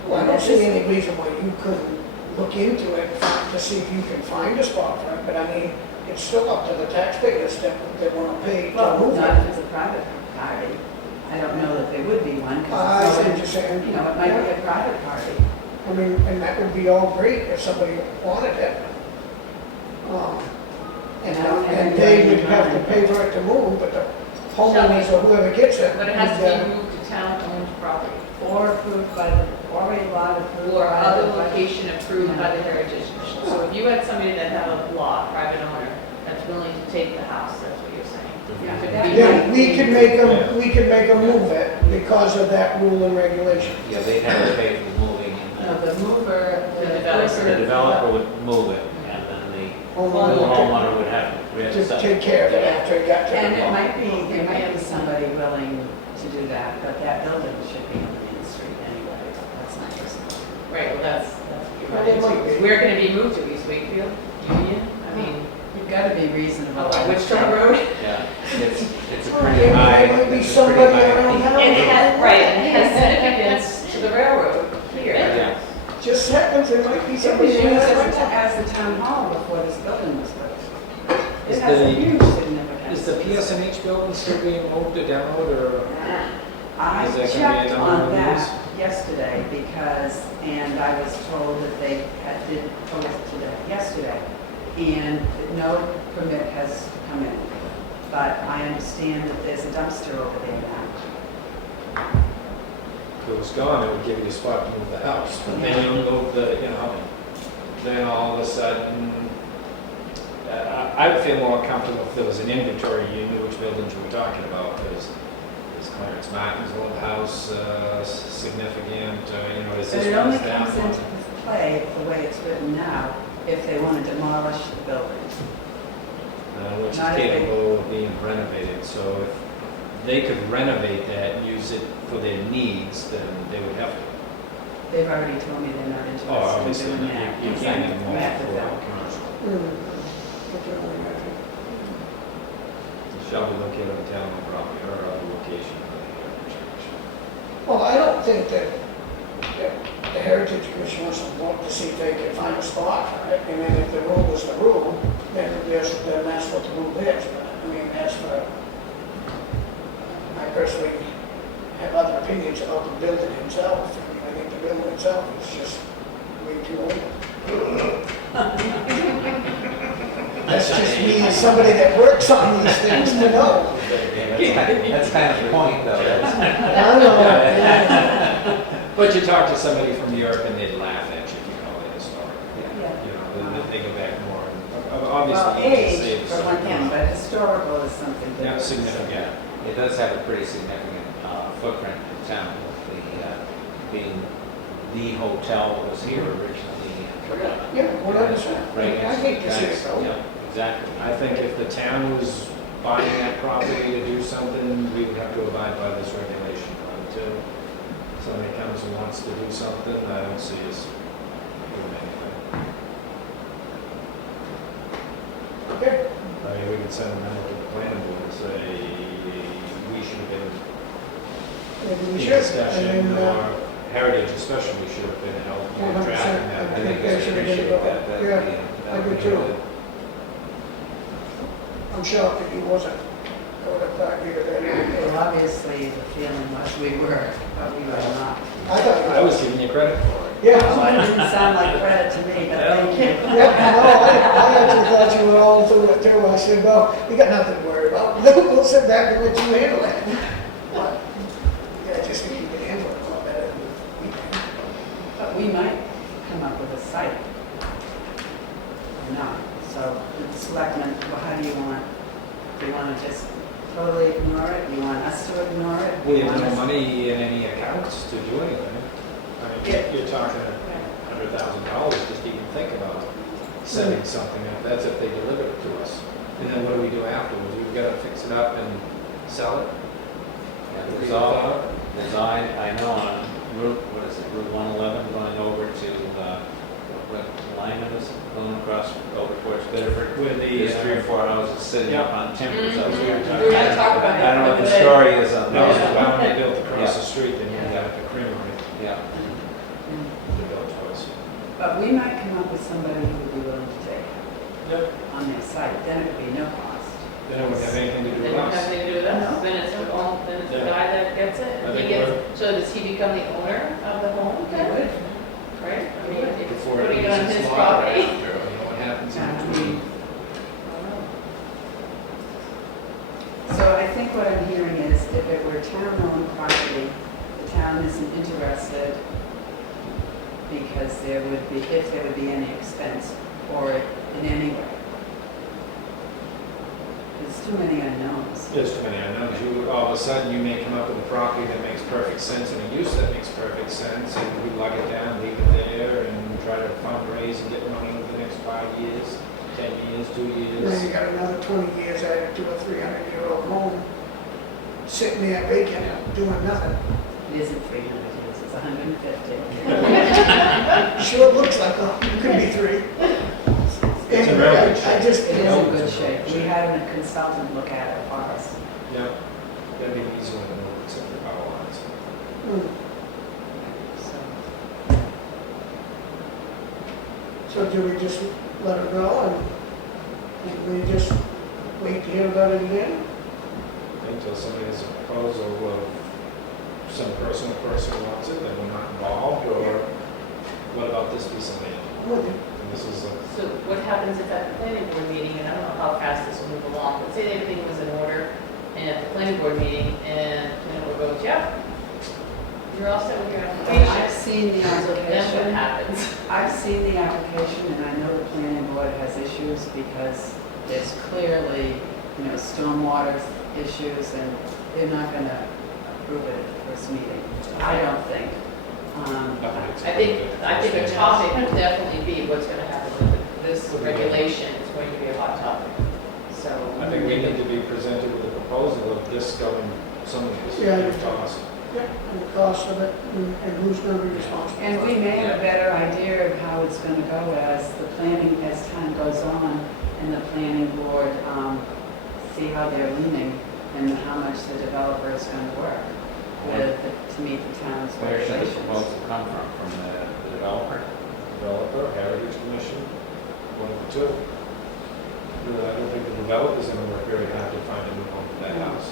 Well, I don't see any reason why you couldn't look into it to see if you can find a spot for it, but I mean, it's still up to the taxpayers that want to pay to Well, move not if it. it's a private party. I don't know that there would be one, I because see what you're saying. you know, it might be a private party. I mean, and that would be all great if somebody wanted it. And they would have to pay for it to move, but the homeowners or whoever gets it. But it has to be moved to town-owned property Or approved by the, already lot approved. or by other the- location approved by the Heritage Commission. So if you had somebody that had a lot, private owner, that's willing to take the house, that's what you're saying. Yeah, Could that be- Yeah, we could make them move it because of that rule and regulation. Yeah, they'd have to pay for the moving, No, the mover, The the developer. person. the developer would move it, and then the Homeowner homeowner would have to to take care of it after it got to And the it home. might be, there might be somebody willing to do that, but that building should be on Main Street anyway. That's not just. Right, well, that's what you're Well, right it might be. into. Where can it be moved to, East Wakefield, Union? I mean, You've got to be reasonable. oh, Woodstock Road? Yeah, it's a Well, pretty there high, might be it's a somebody pretty high around peak. town. It has, right, and it has significance to the railroad here. Yeah, Just happens, there might be It was somebody used around town. as the town hall before this building was built. Is It has a the- huge significance. Is the PSNH building still being moved or demoed, or? I Is that gonna be checked another on one of that these? yesterday because, and I was told that they did post to that yesterday. And no permit has come in. But I understand that there's a dumpster over there now. If it was gone, it would give you a spot to move the house, but then you move the, then all of a sudden, I'd feel more comfortable if there was an inventory, you knew which buildings you were talking about, because is Clarence Martin's old house significant, is But this it one, only is that comes one? into play the way it's written now if they want to demolish the building. Which is Not if they- capable of being renovated, so if they could renovate that and use it for their needs, then they would have to. They've already told me they're not Oh, obviously, interested in doing that. you Yes, can't I even met move with for them. commercial. I can only imagine. Shall be located on town property or other location. Well, I don't think that the Heritage commission wants to vote to see if they can find a spot for it, and then if the rule is the rule, then that's what the rule is. But, I mean, as for, I personally have other opinions about the building himself. I mean, I think the building itself is just way too old. That's just me as somebody that works on these things to know. That's kind of the point, though. I know. But you talk to somebody from New York and they'd laugh at you if you call it historic. Yeah. You know, they go back more. And Well, obviously, you can age, save for one thing, some. but historical is something Yeah, different. significant. It does have a pretty significant footprint in town, with the, being the hotel that was here originally. Yeah, 100%. Right I next hate to to see it go. Yeah, exactly. I think if the town was buying that property to do something, we would have to abide by this regulation. But until somebody comes and wants to do something, I don't see us doing anything. Okay. I mean, we could send a memo to the planning board and say, we should have been Maybe in we should. discussion, And then, or Heritage especially should have been held in 100%. drafting that. I think they should appreciate that. That would be- Yeah, that I would do be too. good. I'm shocked that he wasn't going to back here then. Well, obviously, the feeling was we were, but we were not. I thought I was giving you credit for it. Yeah. Well, it didn't sound like credit to me, but thank you. Yeah, no, I actually thought you were all through it too. I said, well, we got nothing to worry about. We'll sit back and let you handle it. But, yeah, just think you can handle it a lot better than we can. But we might come up with a site. Or not. So the selectmen, well, how do you want, do you want to just totally ignore it? Do you want us to ignore it? Do We you have want no us- money in any accounts to do anything. I mean, Yeah. you're talking $100,000 just to even think about setting something up. That's if they deliver it to us. And then what do we do afterwards? We've got to fix it up and sell it? There's all, I know on Route, what is it, Route 111, going over to, what Lyman is going across over towards Bedford. With the, There's 3 or 4 houses sitting up on timbers. I was Mhm. gonna talk- We were gonna talk about I don't know what the that. story is on That was those. the one they built across Yeah. the street, then you got the creamery Yeah. Mm. they built to us. But we might come up with somebody who would be willing to take Yep. on their site. Then it would be no cost. Then it wouldn't have anything to do They with don't have us. anything to do with us, No. then it's the Yeah. guy that gets it. I think He gets, we're- so does he become the owner of the home They then? would. Right? I mean, if it's Before it putting it on loses his its law right property. after, you know what happens in Yeah, I between. mean, So I think what I'm hearing is if it were town-owned property, the town isn't interested because there would be, if there would be any expense for it in any way. There's too many unknowns. There's too many unknowns. You, all of a sudden, you may come up with a property that makes perfect sense and a use that makes perfect sense, and we lug it down, leave it there, and try to fundraise and get money over the next 5 years, 10 years, 2 Then years. you got another 20 years added to a 300-year-old home, sitting there vacant, doing nothing. It isn't 300 years, it's 150. Sure looks like it could be 3. It's in Anyway, real good I shape. just, It you is know, in good shape. We had a consultant look at it for us. Yeah, that'd be the easy one to move, except for power lines. hmm. So, So do we just let it go and we just wait to hear about it again? Until somebody has a proposal of some person wants it, and we're not involved, or what about this piece of land? Would you? And this is a, So what happens if at the planning board meeting, and I don't know how fast this will move along, but say everything was in order, and at the planning board meeting, and the planning board goes, yep, you're all set with your I've application. seen the So then what application. happens? I've seen the application, and I know the planning board has issues because there's clearly, stormwater issues, and they're not gonna approve it at the first meeting. I don't think. I think a topic will definitely be what's gonna happen with this regulation, is going to be a hot topic, so. I think we need to be presented with a proposal of this going, some of this Yeah, going it's- to cost. Yeah, and the cost of it and who's going to be responsible. And we may have a better idea of how it's gonna go as time goes on, and the planning board, see how they're leaning, and how much the developer is gonna work with, to meet meet the town's Where should the regulations. proposal come from? From the developer? Developer, Heritage Commission, one of the two. I don't think the developer's gonna work very hard to find a new home for that house.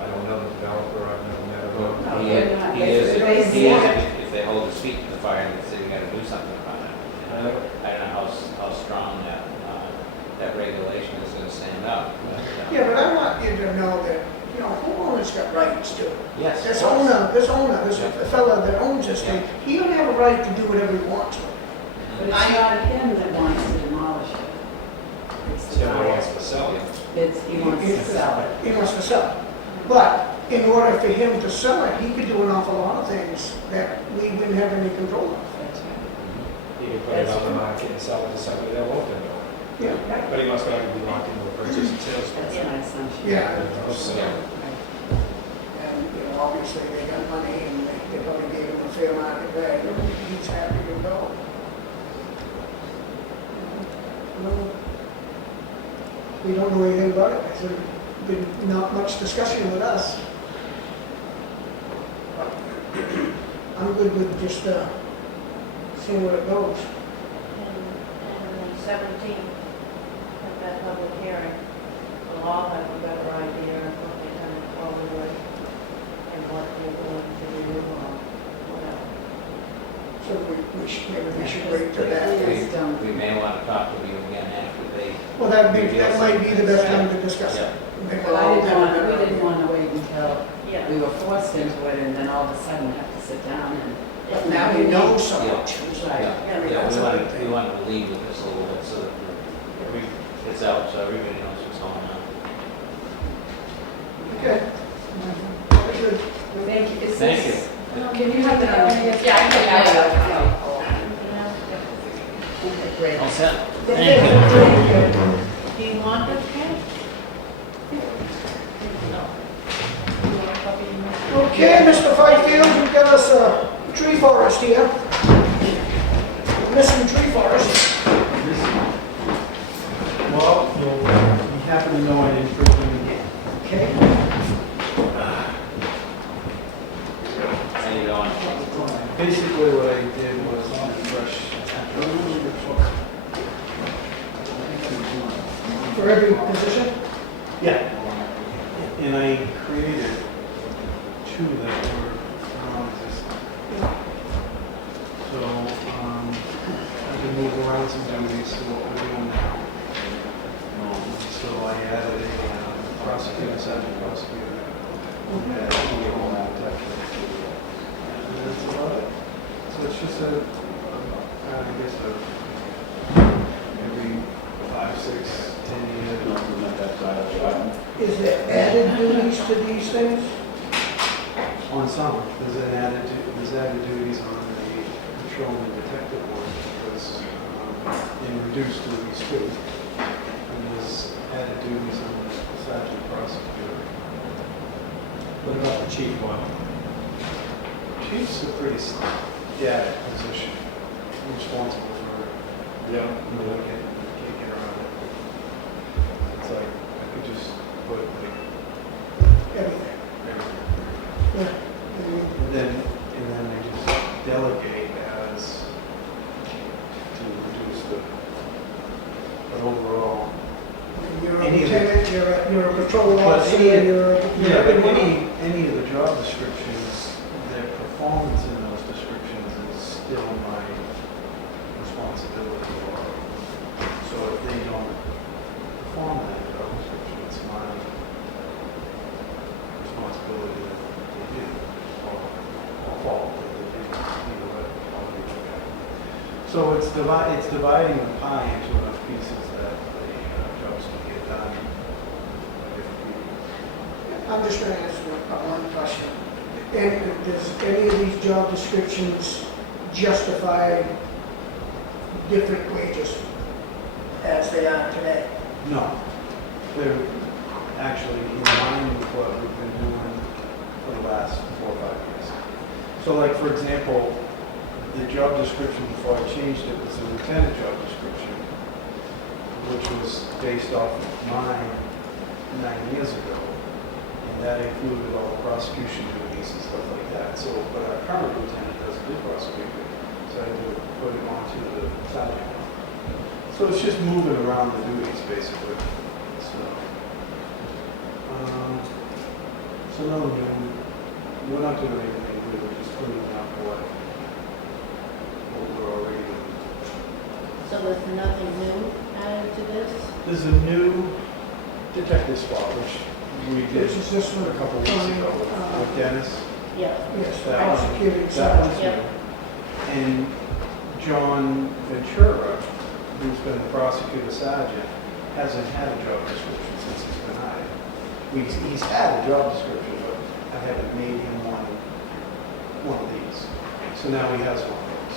I don't know the developer, I've never met him. No, He they're not. he is, They- he is, if they hold his feet to the fire, the city gotta do something about it. I know. I don't know how strong that regulation is gonna stand up. but, Yeah, but I want you to know that, you know, homeowners got rights too. Yes. This owner, this fella that owns this thing, he don't have a right to do whatever he wants with it. But it's not him that wants to demolish it. It's the Somebody buyer. wants to sell it. He wants to sell it. He wants to sell it. But in order for him to sell it, he could do an awful lot of things that we wouldn't have any control of. That's right. He can put it on the market and sell it to somebody that won't do it. Yeah. But he must not be locked into a purchase and sales That's contract. my assumption. Yeah. You know, so, Right. And, you know, obviously they got money and they probably gave him a fair market value. He's happy to go. Well, we don't know anything about it. There's been not much discussion with us. I'm good with just seeing where it goes. And 17, at that public hearing, we'll all have a better idea of what they're going to forward with and what they're going to do or whatever. So maybe we should wait till that. Yes, don't. We may want to talk to you again after they. Well, that might be the best time to discuss it. Yeah. Then But we'll all we have a better didn't idea. want to wait until Yeah. we were forced into it and then all of a sudden have to sit down and. But now we know so Yeah. much. Right. Yeah, mean, yeah, that's we a want good to, thing. we want to lead with this a little bit so that it's out, so everybody knows what's going on. Okay. Very good. Thank you. Is Thank this- you. Can you have that on? Yeah, I can have that. Anything else? Okay, great. All set? Thank you. Do you want this, Ken? Okay, Mr. Fifield, you've got us a tree forest here. Missing tree forest. Well, you'll be happy to know I didn't bring them again. Okay. How you doing? Basically, what I did was refresh. For every position? Yeah. And I created two that were non-existent. So, I can move around some duties to what we're doing now. So I added a prosecutor, sergeant prosecutor. And that's about it. So it's just I guess every 5, 6, 10 years. Is there added duties to these things? On some, there's added duties on the patrol and detective one because they reduced duties too. And there's added duties on the sergeant prosecutor. What about the chief one? Chief's a pretty static position, responsible for Yeah. kicking around it. It's like, I could just put like Everything. everything. Yeah. And then I just delegate as to reduce the, but overall. You're a Any of lieutenant, you're a patrol But officer, any- you're Yeah, but everyone. any of the job descriptions, their performance in those descriptions is still my responsibility. So if they don't perform that job description, it's my responsibility that they do, or fault that they do, either way, I'll be look at it. So it's dividing the pie into enough pieces that the jobs can get done. If we I'm just going to ask one question. And does any of these job descriptions justify different wages as they are today? No, they're actually in line with what we've been doing for the last 4 or 5 years. So like, for example, the job description before I changed it was a lieutenant job description, which was based off of mine 9 years ago. And that included all the prosecution duties case and stuff like that. So, but our current lieutenant doesn't do prosecuting, so I had to put him onto the sergeant. So it's just moving around the duties, basically. So, so no, we're not doing anything, we're just cleaning up what we're already doing. So there's nothing new added to this? There's a new detective spot, which we did Which is this one? a couple weeks ago with Dennis. Yeah. Yes, That one- prosecuting that sergeant. one's Yep. new. And John Ventura, who's been the prosecutor sergeant, hasn't had a job description since he's been hired. He's had a job description, but I haven't made him one of these. So now he has one of those.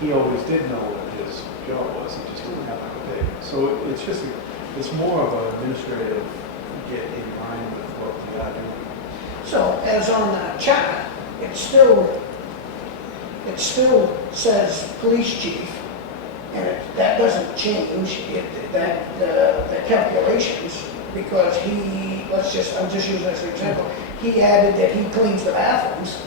He always did know what his job was, he just didn't have a paper. So it's just, it's more of an administrative get in line with what we are doing. So as on the chart, it still says police chief, and that doesn't change the calculations, because I'm just using this example, he added that he cleans the bathrooms,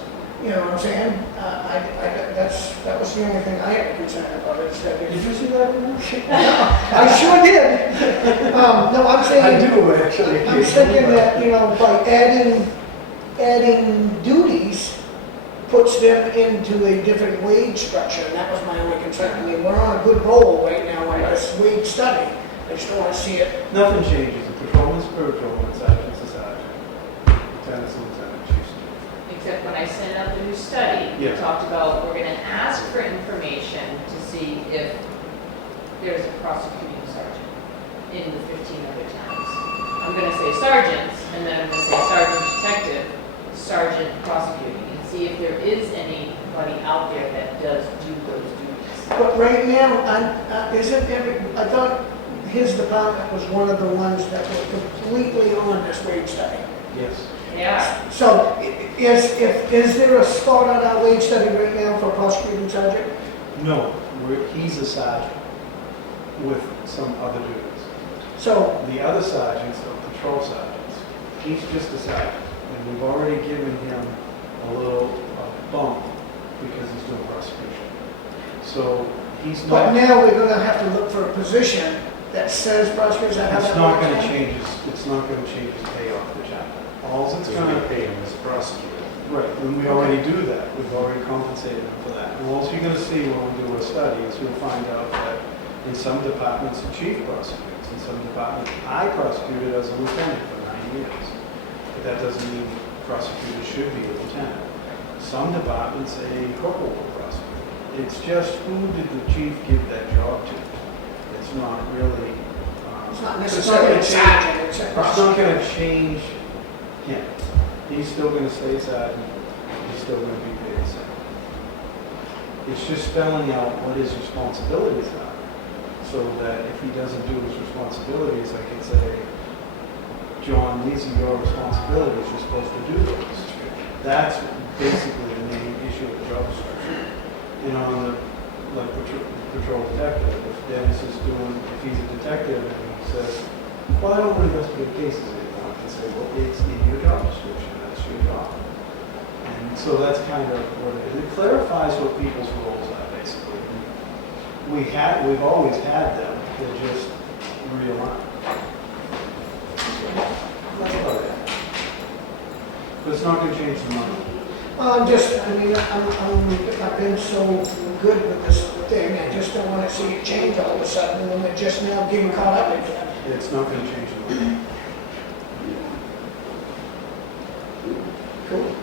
you know what I'm saying? That was the only thing I had a concern about, is that. Did you see that in there? I sure did. No, I'm saying. I do, actually. I'm thinking that, you know, by adding duties puts them into a different wage structure, and that was my only concern. I mean, we're on a good roll right now on this wage study. I just don't want to see it. Nothing changes. The patrolman's per patrolman, sergeant's a sergeant. Lieutenant's a lieutenant, chief's chief. Except when I sent out the new study, we Yeah. talked about, we're gonna ask for information to see if there's a prosecuting sergeant in the 15 other towns. I'm gonna say sergeants, and then I'm gonna say sergeant detective, sergeant prosecuting, and see if there is anybody out there that does do those duties. But right now, I thought his department was one of the ones that were completely on this wage study. Yes. Yeah. So is there a spot on our wage study right now for prosecuting sergeant? No, he's a sergeant with some other duties. So, The other sergeants are patrol sergeants. He's just a sergeant. And we've already given him a little bump because he's doing prosecution. So he's but not, now we're gonna have to look for a position that says prosecutors. it's not gonna change his pay off the job. All it's We're gonna gonna pay him as a prosecutor. Right, and we already do that, we've already compensated them for that. And all you're gonna see when we do a study is you'll find out that in some departments, the chief prosecutes, in some departments, I prosecuted as a lieutenant for 9 years. But that doesn't mean prosecutors should be a lieutenant. Some departments, a corporal will prosecute. It's just who did the chief give that job to? It's not really, It's not gonna necessarily a change- sergeant, it's a it's not prosecutor. gonna change him. He's still gonna stay a sergeant, he's still gonna be paid the same. It's just spelling out what his responsibilities are, so that if he doesn't do his responsibilities, I can say, John, these are your responsibilities, you're supposed to do those. That's basically the main issue of the job description. And on the, like, patrol detective, if Dennis is doing, if he's a detective and he says, well, I don't want to investigate cases anymore, I can say, well, it's in your job description, that's your job. And so that's kind of what it is. It clarifies what people's roles are, basically. We've always had them, they're just realigned. That's about it. But it's not going to change the money. Well, I've been so good with this thing, I just don't want to see it change all of a sudden when we're just now getting caught up into it. It's not going to change the money. Cool.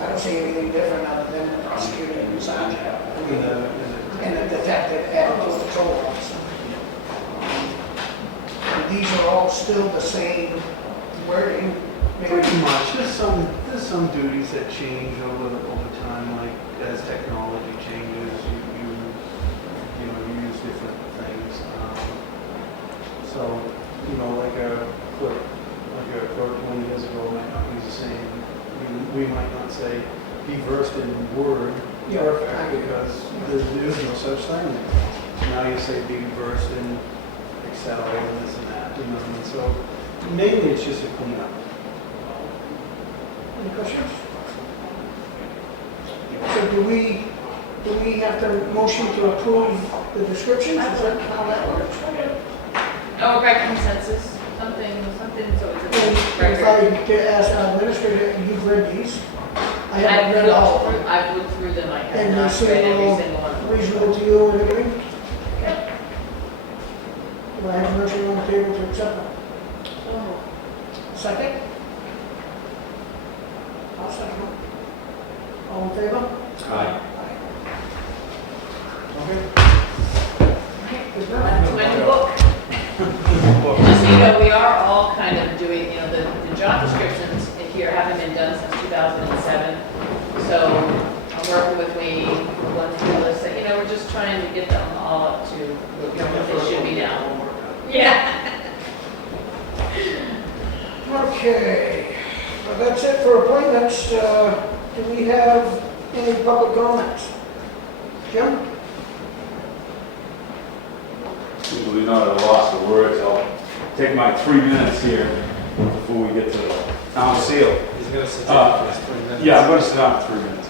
I don't see anything different other than the prosecutor and the sergeant and the detective added to the patrol officer. And these are all still the same wording. maybe. Pretty much. There's some duties that change over time, like as technology changes, you use different things. So, like a clerk 20 years ago might not be the same. We might not say be versed in Word perfect because there is no such thing. So now you say be versed in Excel and this and that, and so mainly it's just a cleanup. Any questions? do we have to motion to approve the descriptions? Is that how that works? Oh, by consensus, something, so it's a If record. I could ask our administrator, you've read these? I haven't read all of them. I've looked through them, I have And they not seem read every all single one. reasonable to you and everything? Do I have a motion on the table to accept them? Second? I'll second them. All in favor? Aye. Okay. Is that? That's my new book. Just so you know, we are all kind of doing, the job descriptions here haven't been done since 2007. So I'm working with Wayne, one through the list, we're just trying to get them all up to, what they should be now. Yeah. Okay, well, that's it for appointments. Do we have any public comments? Jim? Usually not at a loss for words. I'll take my 3 minutes here before we get to the town seal. He's gonna sit down for his 3 minutes. Yeah, I'm going to sit down for 3 minutes.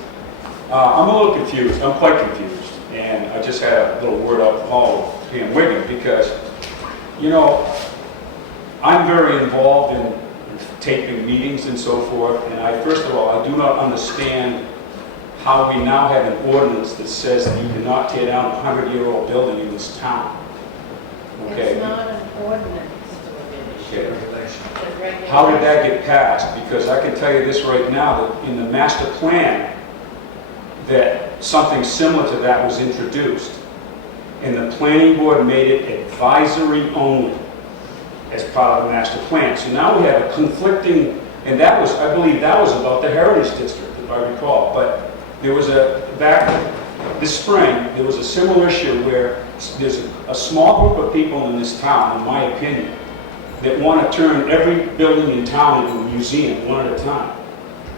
I'm a little confused. I'm quite confused. And I just had a little word out the hall with Pam Wiggin because, I'm very involved in taping meetings and so forth. And first of all, I do not understand how we now have an ordinance that says that you cannot tear down a 100-year-old building in this town. Okay? It's not an ordinance. Okay. It's a regulation. How did that get passed? Because I can tell you this right now, that in the master plan, that something similar to that was introduced. And the planning board made it advisory only as part of the master plan. So now we have a conflicting, and that was, I believe that was about the Heritage District, if I recall. But there was back this spring, there was a similar issue where there's a small group of people in this town, in my opinion, that want to turn every building in town into a museum, one at a time.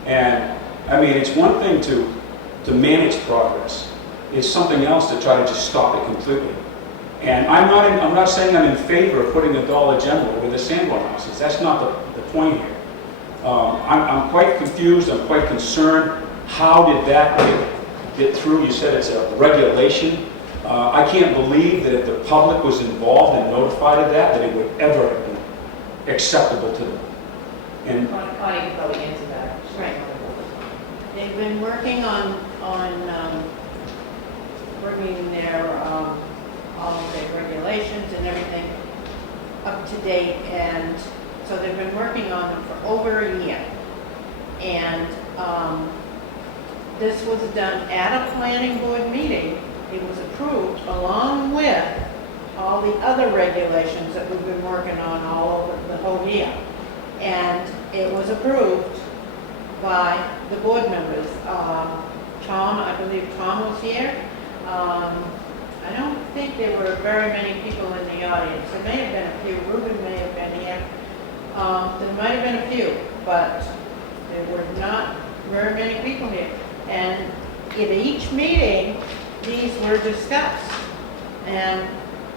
And, I mean, it's one thing to manage progress. It's something else to try to just stop it completely. And I'm not saying I'm in favor of putting a Dollar General where the Sanborn House is. That's not the point here. I'm quite confused. I'm quite concerned. How did that get through? You said it's a regulation. I can't believe that if the public was involved and notified of that it would ever have been acceptable to them. And Connie can probably answer that. Right. They've been working on bringing their, all of their regulations and everything up to date, and so they've been working on them for over a year. And this was done at a planning board meeting. It was approved along with all the other regulations that we've been working on all over the whole year. And it was approved by the board members. Tom, I believe Tom was here. I don't think there were very many people in the audience. There may have been a few. Ruben may have been here. There might have been a few, but there were not very many people here. And in each meeting, these were discussed and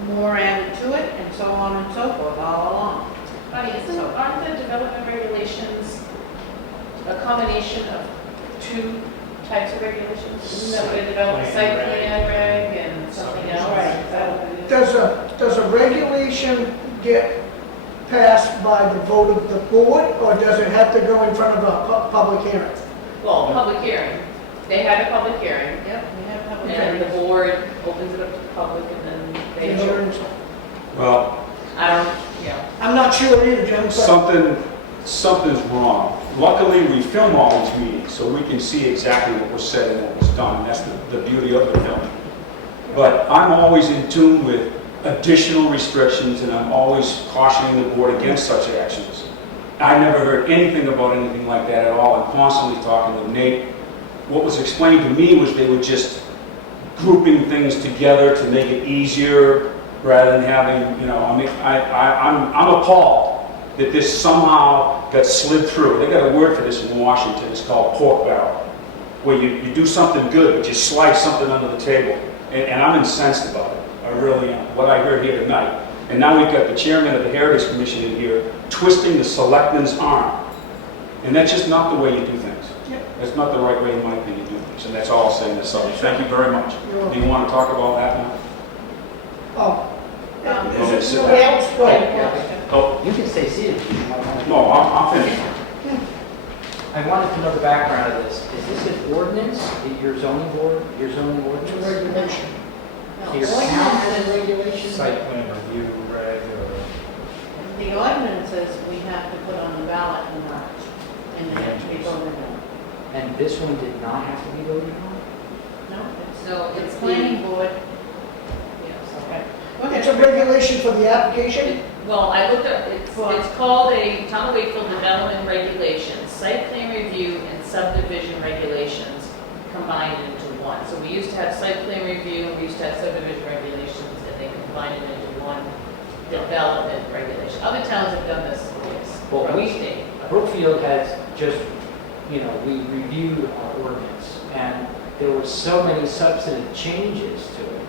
more added to it and so on and so forth all along. Connie, aren't the development regulations a combination of two types of regulations? Isn't that what a development site plan reg and something else? Right. Is that what it is? Does a regulation get passed by the vote of the board, or does it have to go in front of a public hearing? Well, public hearing. They had a public hearing, Yep, we have public and the hearings. board opens it up to the public, and then they vote. well, I'm not sure either, Jim, but something's wrong. Luckily, we film all these meetings, so we can see exactly what was said and what was done. That's the beauty of the filming. But I'm always in tune with additional restrictions, and I'm always cautioning the board against such actions. I never heard anything about anything like that at all. I'm constantly talking with Nate. What was explained to me was they were just grouping things together to make it easier rather than having, I'm appalled that this somehow got slid through. They got a word for this in Washington. It's called pork barrel, where you do something good, but you slide something under the table. And I'm incensed about it. I really am. What I heard here tonight. And now we've got the chairman of the Heritage Commission in here twisting the selectman's arm. And that's just not the way you do things. That's not the right way, in my opinion, to do things. changes, and that's all I'll say on this subject. Thank you very much. Do you want to talk about that now? Oh. Okay, Is sit there somebody else? Go ahead. Yeah. Oh, You can stay seated if you want. no, I'm finished. I wanted to know the background of this. Is this an ordinance, your zoning board, your zoning It's a ordinance? regulation. No, Your ordinance town is- regulations? Site plan review, reg, or... The ordinance says we have to put on the ballot in March, and they have to be voted on. And this one did not have to be voted on? No, it's, So it's it's planning board. Okay. It's a regulation for the application? Well, I looked up, it's called a Town of Wakefield Development Regulations, Site Plan Review and Subdivision Regulations combined into one. So we used to have site plan review, and we used to have subdivision regulations, and they combined it into one development regulation. Other towns have done this, yes, Well, from the we- state. Brookfield has just, we reviewed our ordinance, and there were so many substantive changes to it,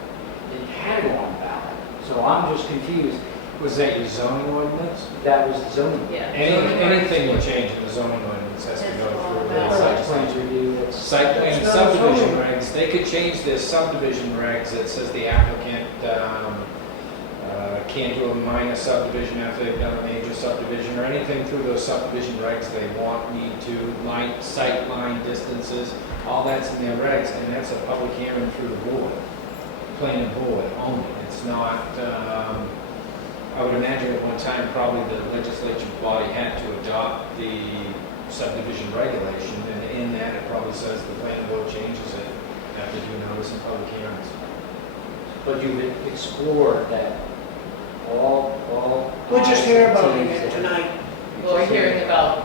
it had to go on ballot. So I'm just confused. Was that your zoning ordinance? That was zoning. Yeah. Anything you change in the zoning ordinance has to go through the Site site plan plan. review, that's. Site plan and It's not subdivision zoning. regs, they could change their subdivision regs that says the applicant can't do a minor subdivision after they've done a major subdivision, or anything through those subdivision regs they want, need to, sight line distances, all that's in their regs, and that's a public hearing through the board, planning board only. It's not, I would imagine at one time, probably the legislature body had to adopt the subdivision regulation, and in that, it probably says the planning board changes it after due notice and public hearings. But you explored that all. We're just hearing about entities it that- tonight. Well, we're hearing about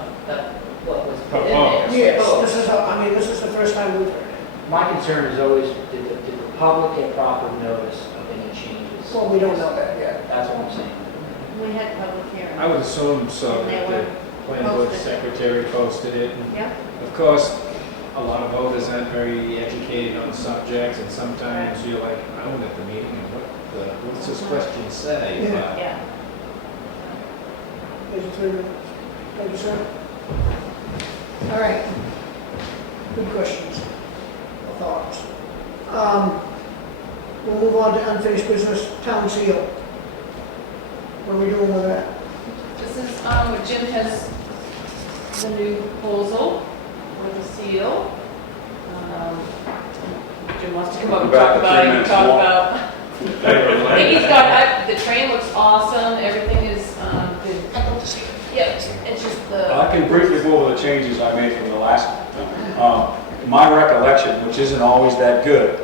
what was put in Oh, there. Yes, Oh. this is the first time we've heard it. My concern is always, did the public get proper notice of any changes? Well, we don't know that yet. That's what I'm saying. We had public hearing. I would assume so, And they that were the planning board posted. secretary posted it. And Yeah. of course, a lot of voters aren't very educated on subjects, and sometimes you're like, I was at the meeting, and what's this question say? Yeah. But Yeah. Thank you, sir. All right. Good questions or thoughts. We'll move on to unfinished business, town seal. What are we doing with that? This is what Jim has, the new proposal with the seal. Jim wants to come up and Back talk to about 3 it, minutes talk more. about. I think he's got, the train looks awesome, everything is, good. Yeah, it's just the. I can briefly go over the changes I made from the last time. My recollection, which isn't always that good,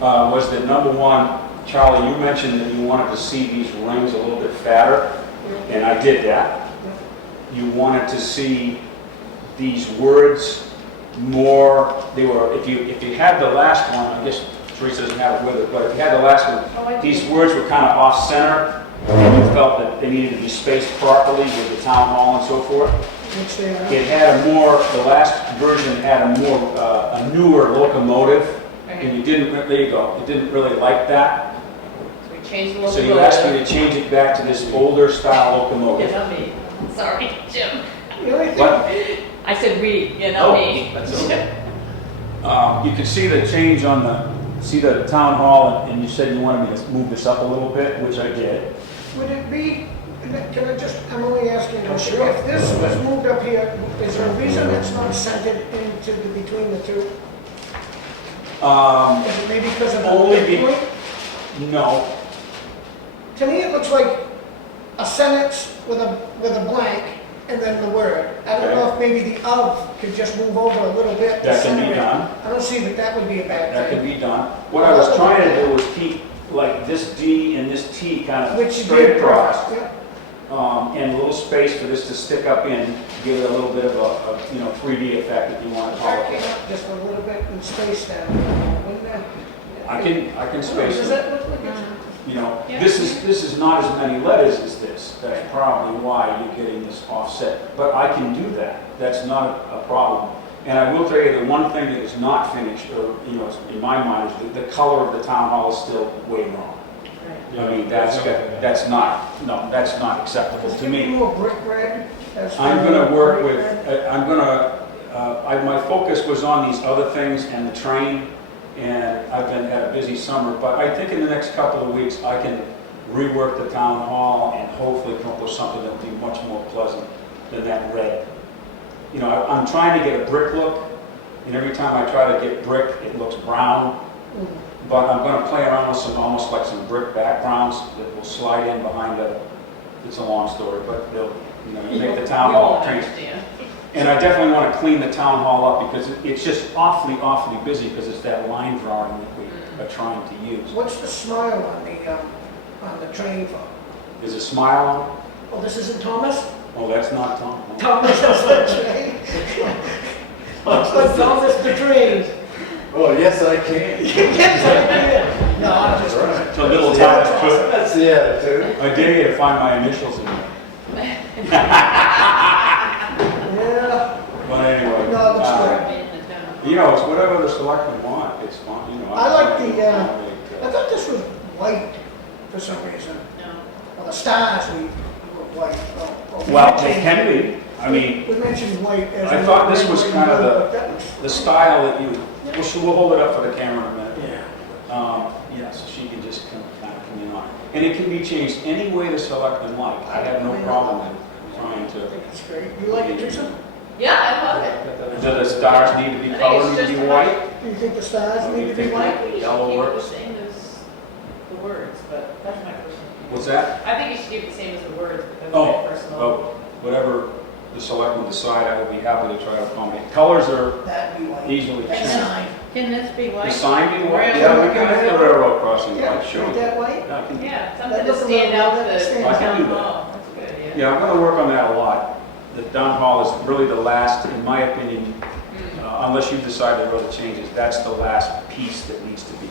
was that number one, Charlie, you mentioned that you wanted to see these rings a little bit fatter, and I did that. You wanted to see these words more, they were, if you had the last one, I guess Teresa doesn't have it with her, but if you had the last Oh, I one, do. these words were kind of off-center, and you felt that they needed to be spaced properly with the town hall and so forth. Which they are? It had a more, the last version had a more, a newer locomotive, and you didn't, there you go, you didn't really like that. So we changed the So you asked me to change it back to this older style Yeah, locomotive. not me. Sorry, Jim. The only thing, But I said we, yeah, not me. that's okay. You can see the change on the town hall, and you said you wanted me to move this up a little bit, which I did. would it be, can I just, I'm only asking, if this was moved up here, is there a reason it's not centered into between the two? Is it maybe because of the Only be- midpoint? No, To me, it looks like a sentence with a blank and then the word. I don't know if maybe the of could just move over a little bit. to that can center be it. done. I don't see that that would be a bad That thing. can be done. What I was trying to do was keep like this D and this T kind Which of you straight did across. Yeah. And a little space for this to stick up in, give it a little bit of a 3D effect if you want to call Arcing it. up just a little bit and space down. Wouldn't that? I can I don't know, space does it. that look like it's? Yeah. This is not as many letters as this. That's probably why you're getting this offset. But I can do that. That's not a problem. And I will tell you, the one thing that is not finished, or in my mind, is the color of the town hall is still way wrong. I mean, that's not acceptable to Give me me. more brick red. That's I'm fine. gonna work Brick with, red. I'm gonna my focus was on these other things and the train, and I've had a busy summer, but I think in the next couple of weeks, I can rework the town hall and hopefully come up with something that will be much more pleasant than that red. You know, I'm trying to get a brick look, and every time I try to get brick, it looks brown. But I'm going to play around with some, almost like some brick backgrounds that will slide in behind it's a long story, but they'll, you know, make the town hall. understand. And I definitely want to clean the town hall up because it's just awfully, awfully busy because it's that line drawing that we are trying to use. What's the smile on the train for? There's a smile on it. Oh, this isn't Thomas? Oh, that's not Tom. Oh. Thomas is the train. Looks like Thomas the train. Oh, yes, I can. Yes, I did. No, I'm just. It's a little Thomas foot. That's the attitude. I dare you to find my initials in there. Yeah, But anyway. no, it looks good. You know, it's whatever the selectmen want. It's fun, you know. I like the, I I thought this was white for some reason. No. Well, the stars were white. Well, they can be. I mean, We mentioned white as. I thought this was kind of the. the style that you, we'll hold it up for the camera in a minute. Yeah. Yeah, so she can just kind of come in on it. And it can be changed any way the selectmen like. I have no problem with trying I to. think it's great. You like it, Teresa? Yeah, I love it. Do the stars need to be I think colored, it's need to be just white? Do you think the stars need to be think I white? think you should Yellow keep it works. the same as the words, but that's my personal opinion. What's that? I think you should keep it the same as the words, but that's Oh, my personal. oh, whatever the selectmen decide, I will be happy to try to accommodate. Colors are That'd be white. easily That's changed. fine. Can this be The white? sign be white? Railroad. Yeah, we can have the railroad crossing Yeah, white, sure. make that white. I can- Yeah, something That to looks a stand little- out that the stands I can town do that. hall. That's good, yeah. Yeah, I'm gonna work on that a lot. The town hall is really the last, in my opinion, unless you decide to really change it, that's the last piece that needs to be.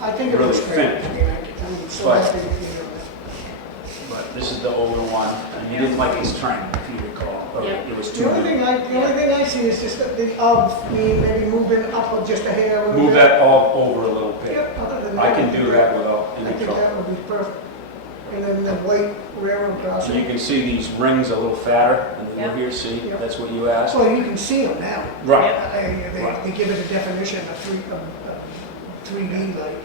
I think it Really looks great. thin. I mean, I'm so But- happy to be here. But this is the older one, and you didn't like his train, if you recall. Or Yeah. It was The too only big. thing I see is just that the of, maybe moving up just a hair. a little Move bit. that all over a little bit. Yeah, other than I that, can do that without I any think trouble. that would be perfect. And then the white railroad So you crossing. can see these rings a little fatter than they were Yeah. here, see? Yeah. That's what you asked? So you can see them now. Right. They give it a definition of 3D like.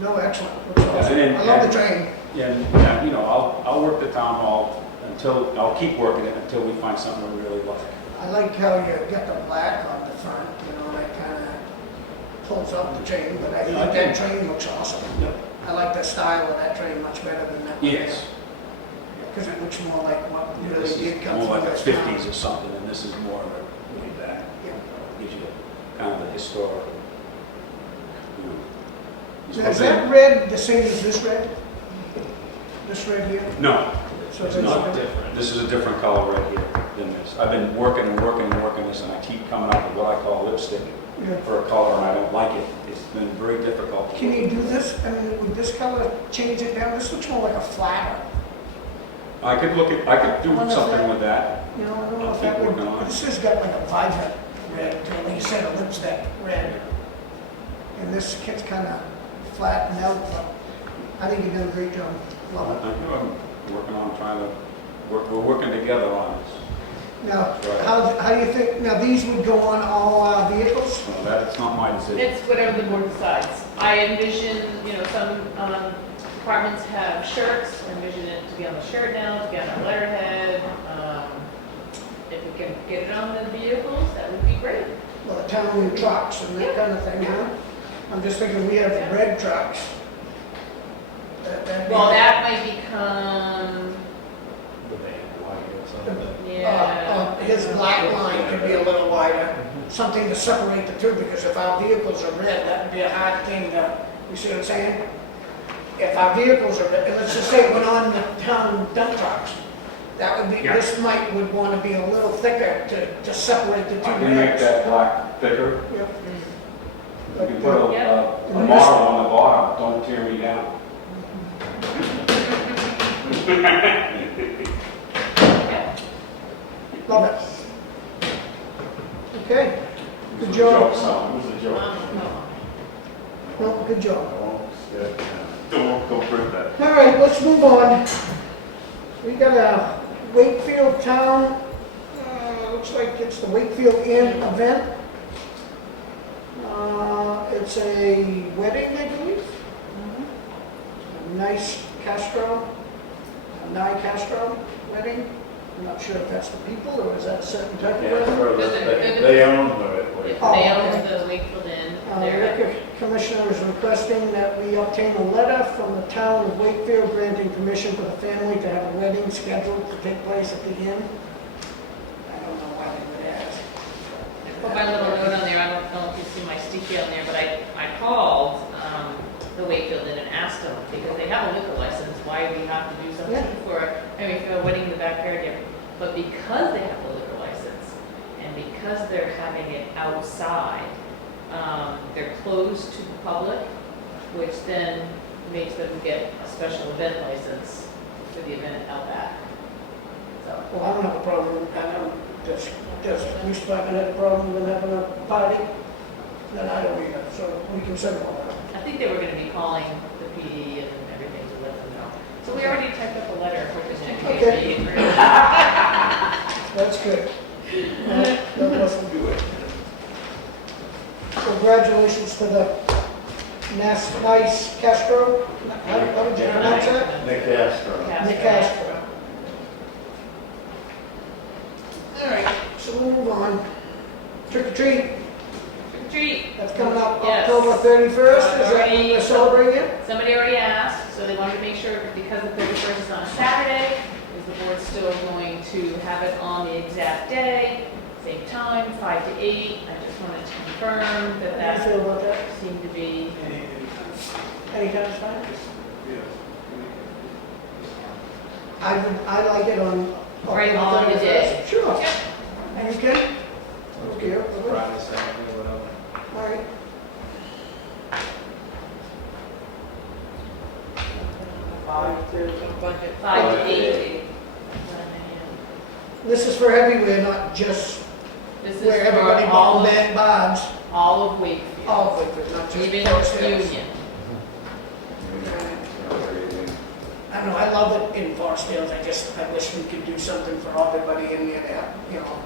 No, excellent. Looks awesome. and then- I love the train. Yeah, and, you know, I'll work the town hall I'll keep working it until we find something we really like. I like how you got the black on the front, that kind of pulls up the train, but I think that train looks awesome. Yep. I like the style of that train much better than that. Yes. Because it looks more like what really This did is come more from like the this 50s town. or something, and this is more of a way back. Yeah. Gives you kind of a historical. Now, is that red the same as this red? This red here? No, So it's there's not a- different. This is a different color right here than this. I've been working and working and working this, and I keep coming up with what I call lipstick Yeah. for a color, and I don't like it. It's been very difficult. Can you do this? I mean, would this color change it down? This looks more like a flatter. I could do I wonder if something that- with that. I don't know I'll if that keep would, working on it. this has got like a vibrant red, when you said a lipstick red. And this gets kind of flattened out, but I think you've done a great job. Love it. I'm working on trying to we're working together on this. Now, Right. how do you think, now these would go on all vehicles? So that's not my decision. It's whatever the board decides. I envision, some departments have shirts, I envision it to be on the shirt now, to be on our letterhead. If we can get it on the vehicles, that would be great. Well, the town trucks and that kind of thing, huh? I'm just thinking we have red trucks. That'd be- Well, that might become, The band white or something. yeah. His black line could be a little wider, something to separate the two, because if our vehicles are red, that'd be a hard thing to, you see what I'm saying? If our vehicles are red, and let's just say it went on the town dump trucks, that would be, Yeah. this would want to be a little thicker to separate the two I can make reds. that black thicker. Yep. You can put Yeah. a model on the bottom, don't tear me down. Love it. Okay, good job. It was a joke. No, good job. Don't print that. All right, let's move on. We got a Wakefield Town, looks like it's the Wakefield Inn event. It's a wedding, I believe. A nice Castro, a Nye Castro wedding. I'm not sure if that's the people or is that a certain type of wedding? They own the They Oh, own okay. the Wakefield Inn. The They're- liquor commissioner is requesting that we obtain a letter from the town of Wakefield granting permission for the family to have a wedding scheduled to take place at the inn. I don't know why they would ask. Put my little note on there, I don't know if you see my sticky on there, but I called the Wakefield Inn and asked them, because they have a liquor license, why do we have to do something for, for a wedding in the backyard here? But because they have a liquor license, and because they're having it outside, they're closed to the public, which then makes them get a special event license for the event out back. So, Well, I don't have a problem, I don't, does the police department have a problem with having a party? Then I don't either, so we can send one out. I think they were gonna be calling the PD and everything to let them know. So we already typed up a letter for this Okay. next. That's good. That doesn't do it. Congratulations to the nice Castro. How did you pronounce that? Nick Castro. Nick Castro. All right, so we'll move on. Trick or treat, Trick or treat. that's coming up Yes. October 31st. Is that when we're celebrating it? Somebody already asked, so they wanted to make sure, because the 31st is on a Saturday, is the board still going to have it on the exact day, same time, 5 to 8? I just wanted to confirm that How do you that feel about that? seemed to be, Anytime is fine? I like it on. Right October on the 31st. day. Sure. Yep. You can? Okay, Friday, Saturday, whatever. all right. Budget. 5 to 8. This is for everywhere, not just This is where everybody for all ball of, bed barns. all of Wakefield, All of it, not just even Forest Hills. Union. I don't know, I love it in Forest Hills, I wish we could do something for everybody in there, that, you know,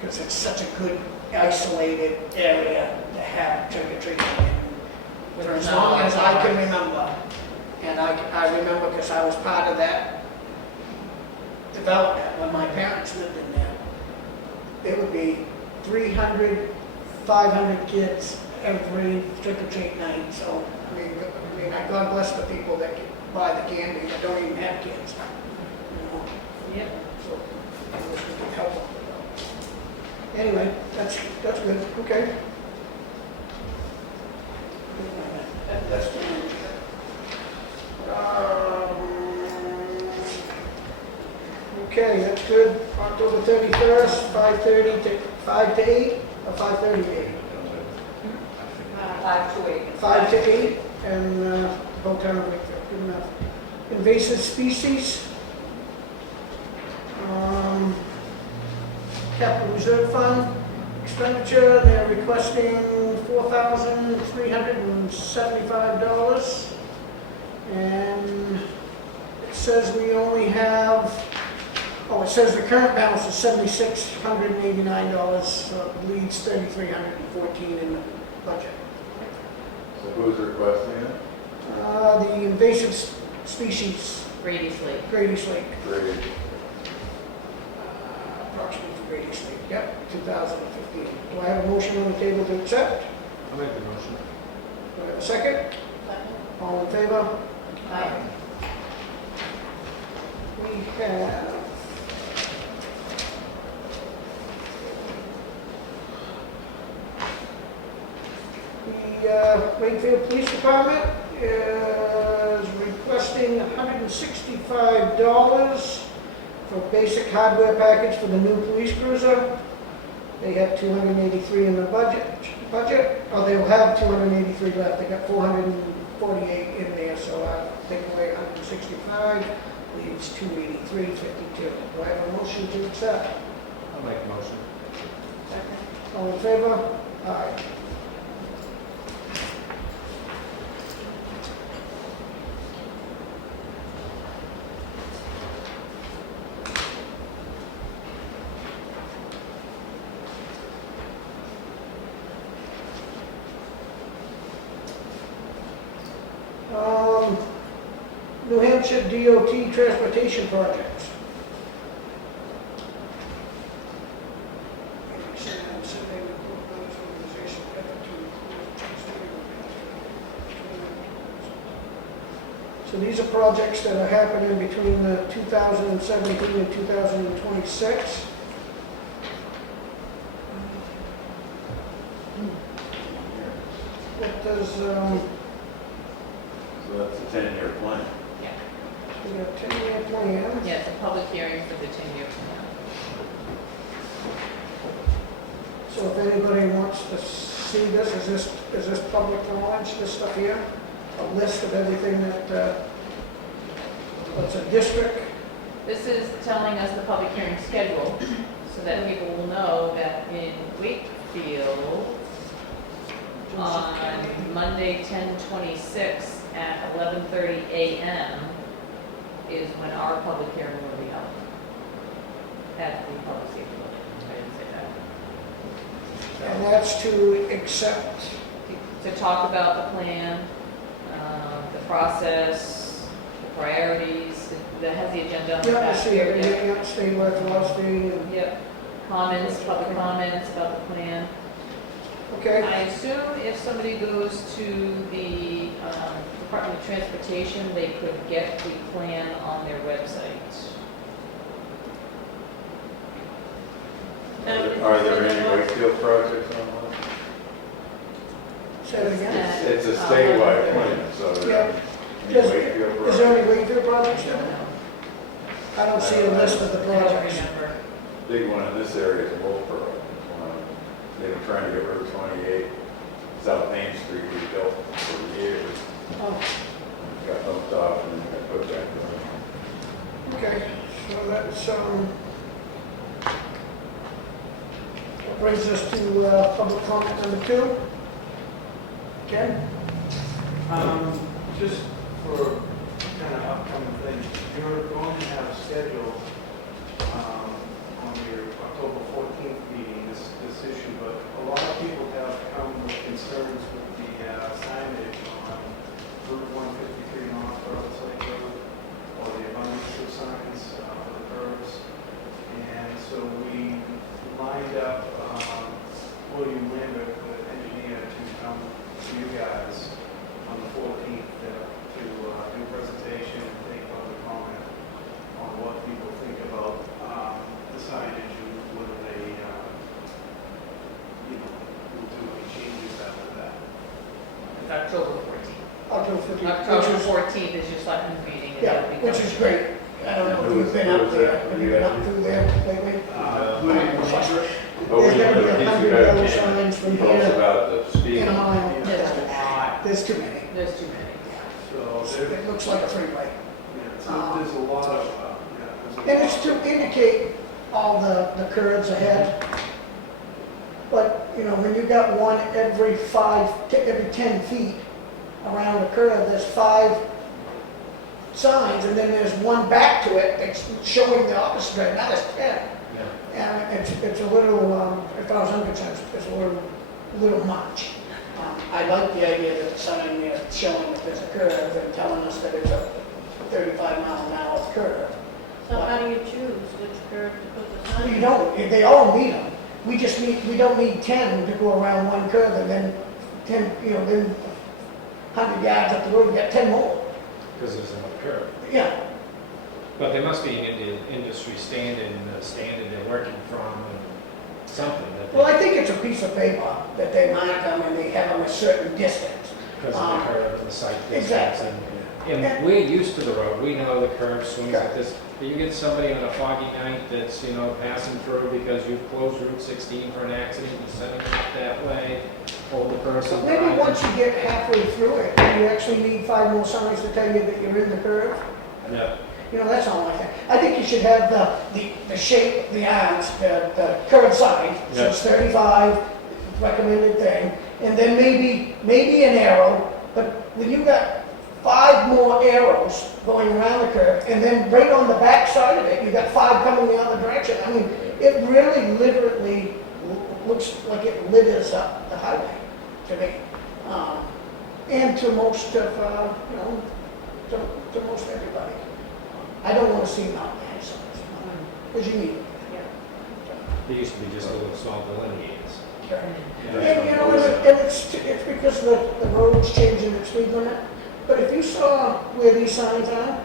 because it's such a good isolated area to have trick or treating for as long as I can remember. And I remember because I was part of that development when my parents lived in there. It would be 300, 500 kids every trick or treat night, so, I mean, God bless the people that can buy the candy that don't even have kids. You know, Yep. so I wish we could help them with that. Anyway, that's good, okay. That's okay, that's good. October 31st, 5:30 to 5 to 8, or 5:30 to 8? 5 to 8. 5 to 8, and whole town of Wakefield, good enough. Invasive species. Capital Reserve Fund expenditure, they're requesting $4,375. And it says we only have, it says the current balance is $7,689, so it leaves $3,314 in the budget. So who's requesting it? The invasive species, Brady's Lake. Grady's Lake, Great. approximately for Grady's Lake, yep, 2015. Do I have a motion on the table to accept? I'll make the motion. Do I have a second? All in favor? Aye. We have the Wakefield Police Department is requesting $165 for basic hardware package for the new police cruiser. They have 283 in the budget. They will have 283 left. They got 448 in there, so I'll take away 165, leaves 283.52. Do I have a motion to accept? I'll make the motion. All in favor? Aye. New Hampshire DOT transportation projects. So these are projects that are happening between 2017 and 2026. What does, So that's a 10-year plan. Yeah, we got 10-year plan. yeah, it's a public hearing for the 10-year plan. So if anybody wants to see this, is this public knowledge, this stuff here? A list of everything that, what's a district? This is telling us the public hearing schedule, so that people will know that in Wakefield, on Monday, 10/26 at 11:30 a.m. is when our public hearing will be held. At the public safety building. I didn't say And that. that's to accept, To talk about the plan, the process, the priorities, that has the agenda on the yeah, I back see here. everything, yeah, statewide philosophy, and, Yep, comments, public comments about the plan. okay. I assume if somebody goes to the Department of Transportation, they could get the plan on their website. Are there any Wakefield projects on that? Say it again. It's a statewide plan, so Yeah. any Does- Wakefield Is projects? there any Wakefield projects now? I don't see a list of the I don't projects. remember. Big one in this area is Wolfboro. They've been trying to get Route 28, South Main Street rebuilt for years. Oh, Got bumped off and then got put back on. okay, so that's, that brings us to public comment number 2. Ken? Just for kind of upcoming things, you're going to have scheduled on your October 14th meeting this issue, but a lot of people have come with concerns with the signage on Route 153 North Road, Lake Road, or the abundance of signs for the curves. And so we lined up William Lambert, the engineer, to come to you guys on the 14th to do a presentation and take public comment on what people think about the signage and whether they, will do any changes after that. It's October 14th. October 15th. October 14th is your selectmen's meeting. and Yeah, that'll be which is great. I don't know if you've been up there. Have you been up through there lately? But There's we gonna be piece 100 of yellow that signs from tells here about the speed. in a mile. There's a lot. There's too many. There's too many. So there, It looks like a freeway. yeah, so there's a lot of, And it's to indicate all the curves ahead. But, you know, when you got one every 10 feet around the curve, there's 5 signs, and then there's one back to it that's showing the opposite direction, now there's 10. And it's a little, 1,000 cents, it's a little much. I like the idea that the sign there showing that there's a curve and telling us that it's a 35-mile-an-hour curve. So how do you choose which curve to put the sign? You don't, they all meet them. We don't need 10 to go around one curve and then 10, then 100 yards up the road, we got 10 more. Because there's another curve. Yeah, But there must be an industry standard they're working from, and something that well, they, I think it's a piece of paper that they mark them and they have them a certain distance. because of the curve and the site distance. Exactly. And we're used to the road, we know the curve swings at this. But you get somebody on a foggy night that's, passing through because you've closed Route 16 for an accident, you're sending it up that way, hold the person. So maybe once you get halfway through it, you actually need 5 more signs to tell you that you're in the curve. Yeah. That's all I think. I think you should have the shape, the arms, the curved sign, so it's 35, recommended thing, and then maybe an arrow, but when you got 5 more arrows going around the curve, and then right on the back side of it, you got 5 coming the other direction. I mean, it really literally looks like it litters up the highway to me. And to most of, to most everybody. I don't want to see mountain ash signs, because you need it. There used to be just little small delineators. And you know, and it's because the road's changing its speed limit. But if you saw where these signs are,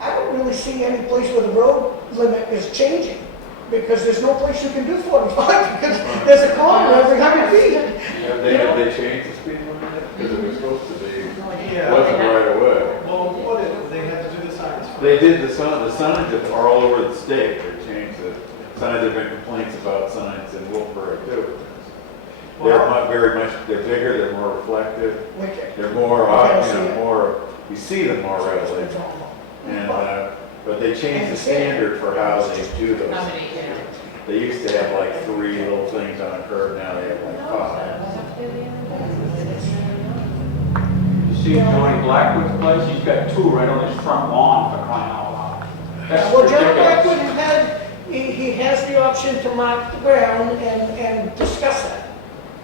I don't really see any place where the road limit is changing. Because there's no place you can do 45, because there's a corner every 100 feet. Yeah, they changed the speed limit because it was supposed to be, Yeah. wasn't right away. Well, what if they had to do the signs first? They did the signage are all over the state. They changed the signs. There've been complaints about signs in Wilkesboro too. They're they're bigger, they're more reflective, Wicked. they're more, Okay, I see it. more, you see them more readily. And, but they changed the standard for how they do those. How many, yeah. They used to have like 3 little things on a curve, now they have like 5. You see Johnny Blackwood's place, he's got 2 right on his front lawn for crying out loud. That's Well, John ridiculous. Blackwood he has the option to mark the ground and discuss it.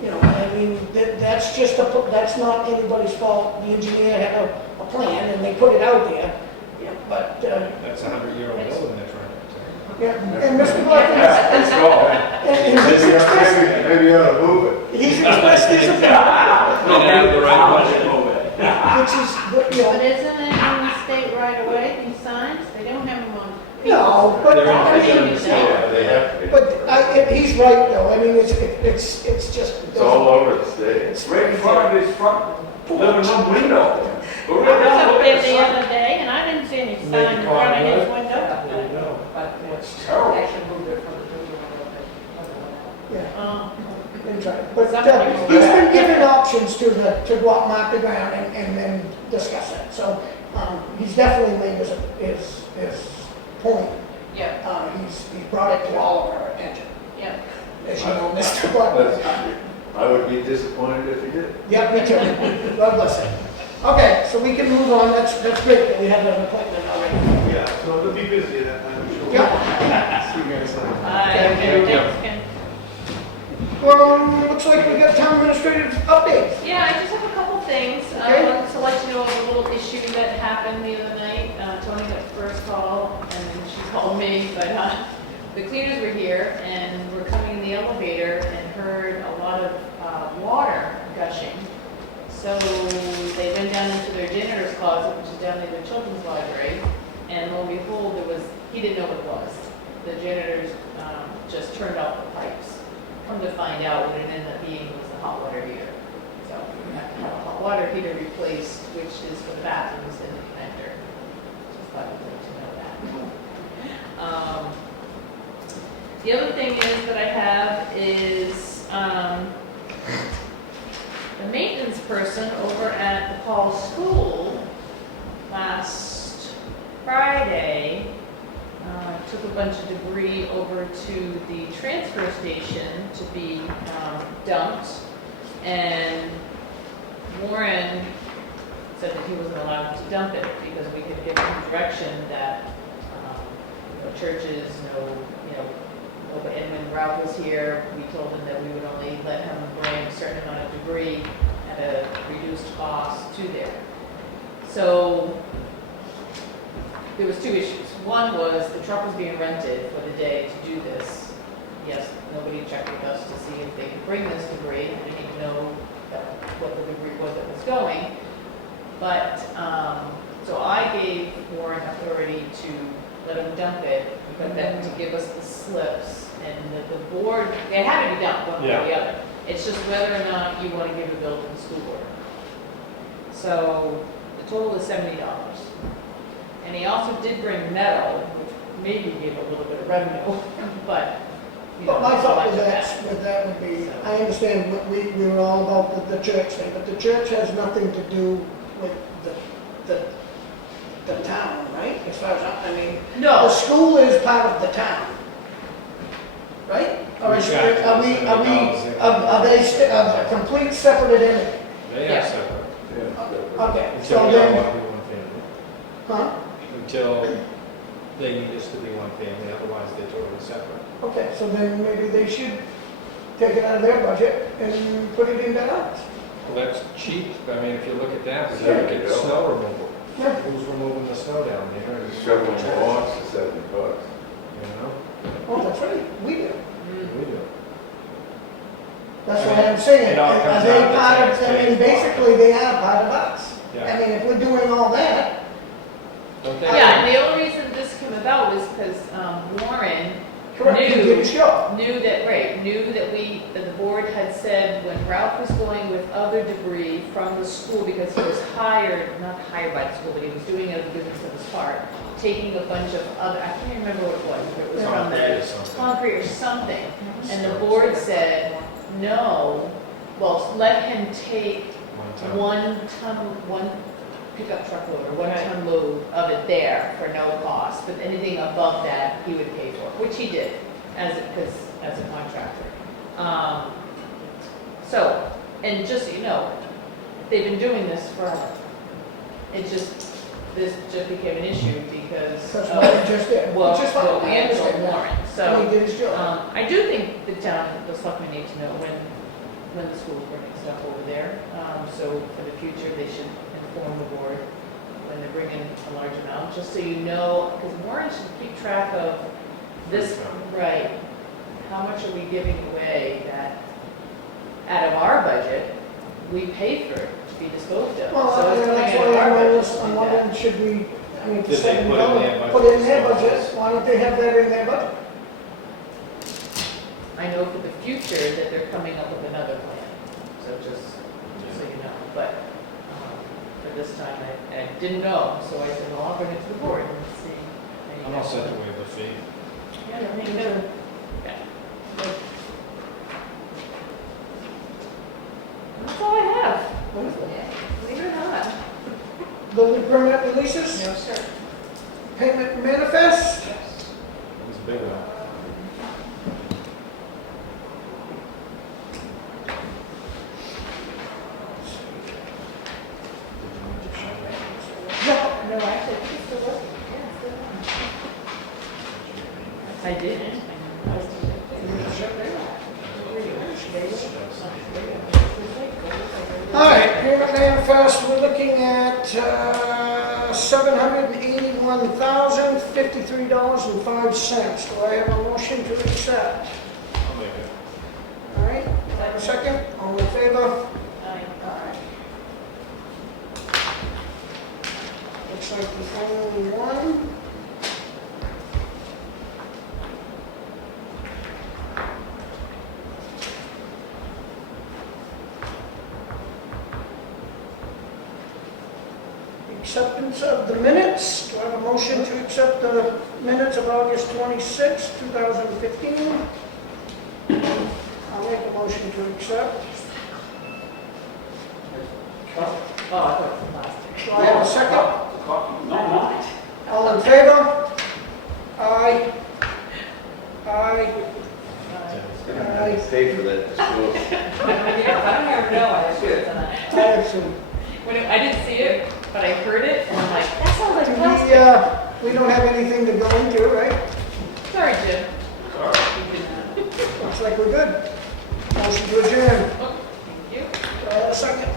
You know, I mean, that's just that's not anybody's fault. The engineer had a plan and they put it out there. Yeah, but, That's a 100-year-old building they're trying to. yeah, and Mr. Blackwood, Let's go. and he's expressed, Maybe you ought to move it. he's expressed his opinion, The right one. which is, you But know, isn't it in the state right away, these signs? They don't have them on. no, but, They're I in mean, the Yeah, they have to be. but he's right though. I mean, it's just. It's all over the state. It's Right in front of his front living room window. Go I right was down, up look there at the the sign. other day and I didn't see any sign Make in it front of his cotton window. There you go. But It's terrible. actually moved it from the building a little bit. Yeah. Oh, That's right. But Somebody he's will- been given options to go out and mark the ground and then discuss it. So he's definitely made his point. yeah, He's brought it to all of our attention, yeah. as you know, Mr. Blackwood. I would be disappointed if you did. Yeah, me too. God bless him. Okay, so we can move on. That's great that we have an appointment already. Yeah, so it'll be busy then, I'm sure. Yeah. See you guys later. Okay, Thanks, Ken. Well, looks like we got town administrative updates. Yeah, I just have a couple things. Okay. I wanted to let you know of a little issue that happened the other night. Toni got the first call, and then she called me, but the cleaners were here, and were coming in the elevator and heard a lot of water gushing. So they went down into their janitor's closet, which is down near the children's library, and lo and behold, he didn't know what it was. The janitors just turned off the pipes. Come to find out, what it ended up being was the hot water heater. So we have to have a hot water heater replaced, which is for the bathrooms and the connector. Just thought you'd like to know that. The other thing is that I have is the maintenance person over at the Paul School last Friday took a bunch of debris over to the transfer station to be dumped, and Warren said that he wasn't allowed to dump it because we could give him direction that no churches, and when Ralph was here, we told him that we would only let him bring a certain amount of debris at a reduced cost to there. So there was 2 issues. One was the truck was being rented for the day to do this. Yes, nobody checked with us to see if they could bring this debris. I didn't even know what the debris was that was going. But, so I gave Warren authority to let him dump it, but then to give us the slips, and that the board, it had to be done one way or the other. It's just whether or not you want to give a bill to the school board. So the total is $70. And he also did bring metal, which maybe gave a little bit of revenue, but, But my so thought much with of that would be, I understand we were all about the church thing, but the church has nothing to do with the town, right? As far as, I mean, the No, school is part of the town, right? Or is, are they a complete separate entity? They Yeah. are separate. Okay, Until so we don't then, want to be one family. huh? Until they need us to be one family, otherwise they're totally separate. Okay, so then maybe they should take it out of their budget and put it into ours. Well, that's cheap. I mean, if you look at that, we There look you at go. snow removal. Yeah. Who's removing the snow down there? and- Shoveling the lawns to $70. You know, Oh, that's right, we do. we do. That's what I'm saying. It all Are comes they down to part of, I taxpayers' mean, basically, they are part of us. Yeah. I mean, if we're doing all that, Don't they? Yeah, and the only reason this came about was because Warren correct, he did his job. knew that the board had said when Ralph was going with other debris from the school, because he was not hired by the school, but he was doing it as a business of his part, taking a bunch of other, I can't remember what it was, if it was from Concrete or the something. concrete or something. And the board said, no, well, let him take one pickup truck load or 1 ton load of it there for no cost, but anything above that, he would pay for, which he did as a contractor. So, and just so you know, they've been doing this forever. This just became an issue because That's what I just did. well, Which is fine, well, I and understand that. Warren, And so. he did his job. I do think the selectmen need to know when the school's bringing stuff over there. So for the future, they should inform the board when they're bringing a large amount, just so you know, because Warren should keep track of this, right? How much are we giving away that, out of our budget, we paid for it to be disposed of? Well, So it's that's coming why out of our budget to I'm do wondering, that. should we, I mean, Did they put it in their budget? put it in their budget, why don't they have that in their budget? I know for the future that they're coming up with another plan, so just so you know, but for this time, I didn't know, so I said, well, I'll bring it to the board and see. how you I'm all guys set do to it. waive the fee. Yeah, I think so. Yeah. Good. That's all I have, Wonderful. believe it or not. Building permit releases, No, sir. payment manifest, It's a big one. yeah, No, actually, it's still working. Yeah, it's still working. I didn't. I was all right, payment manifest, we're looking at $781,053.05. Do I have a motion to accept? I'll make it. All right, do I have a second? All in favor? Aye. Alright. Looks like the only one. Acceptance of the minutes. Do I have a motion to accept the minutes of August 26, 2015? I'll make a motion to accept. Oh, I thought it was last year. Do I have a second? No, not. All in favor? Aye. Aye. Aye. Pay for that disposal. Yeah, I don't ever know, I should. Excellent. When I didn't see it, but I heard it, and I'm like, that sounds like plastic. We don't have anything to go into, right? Sorry, Jim. Looks like we're good. Motion to adjourn. Oh, thank you. Do I have a second?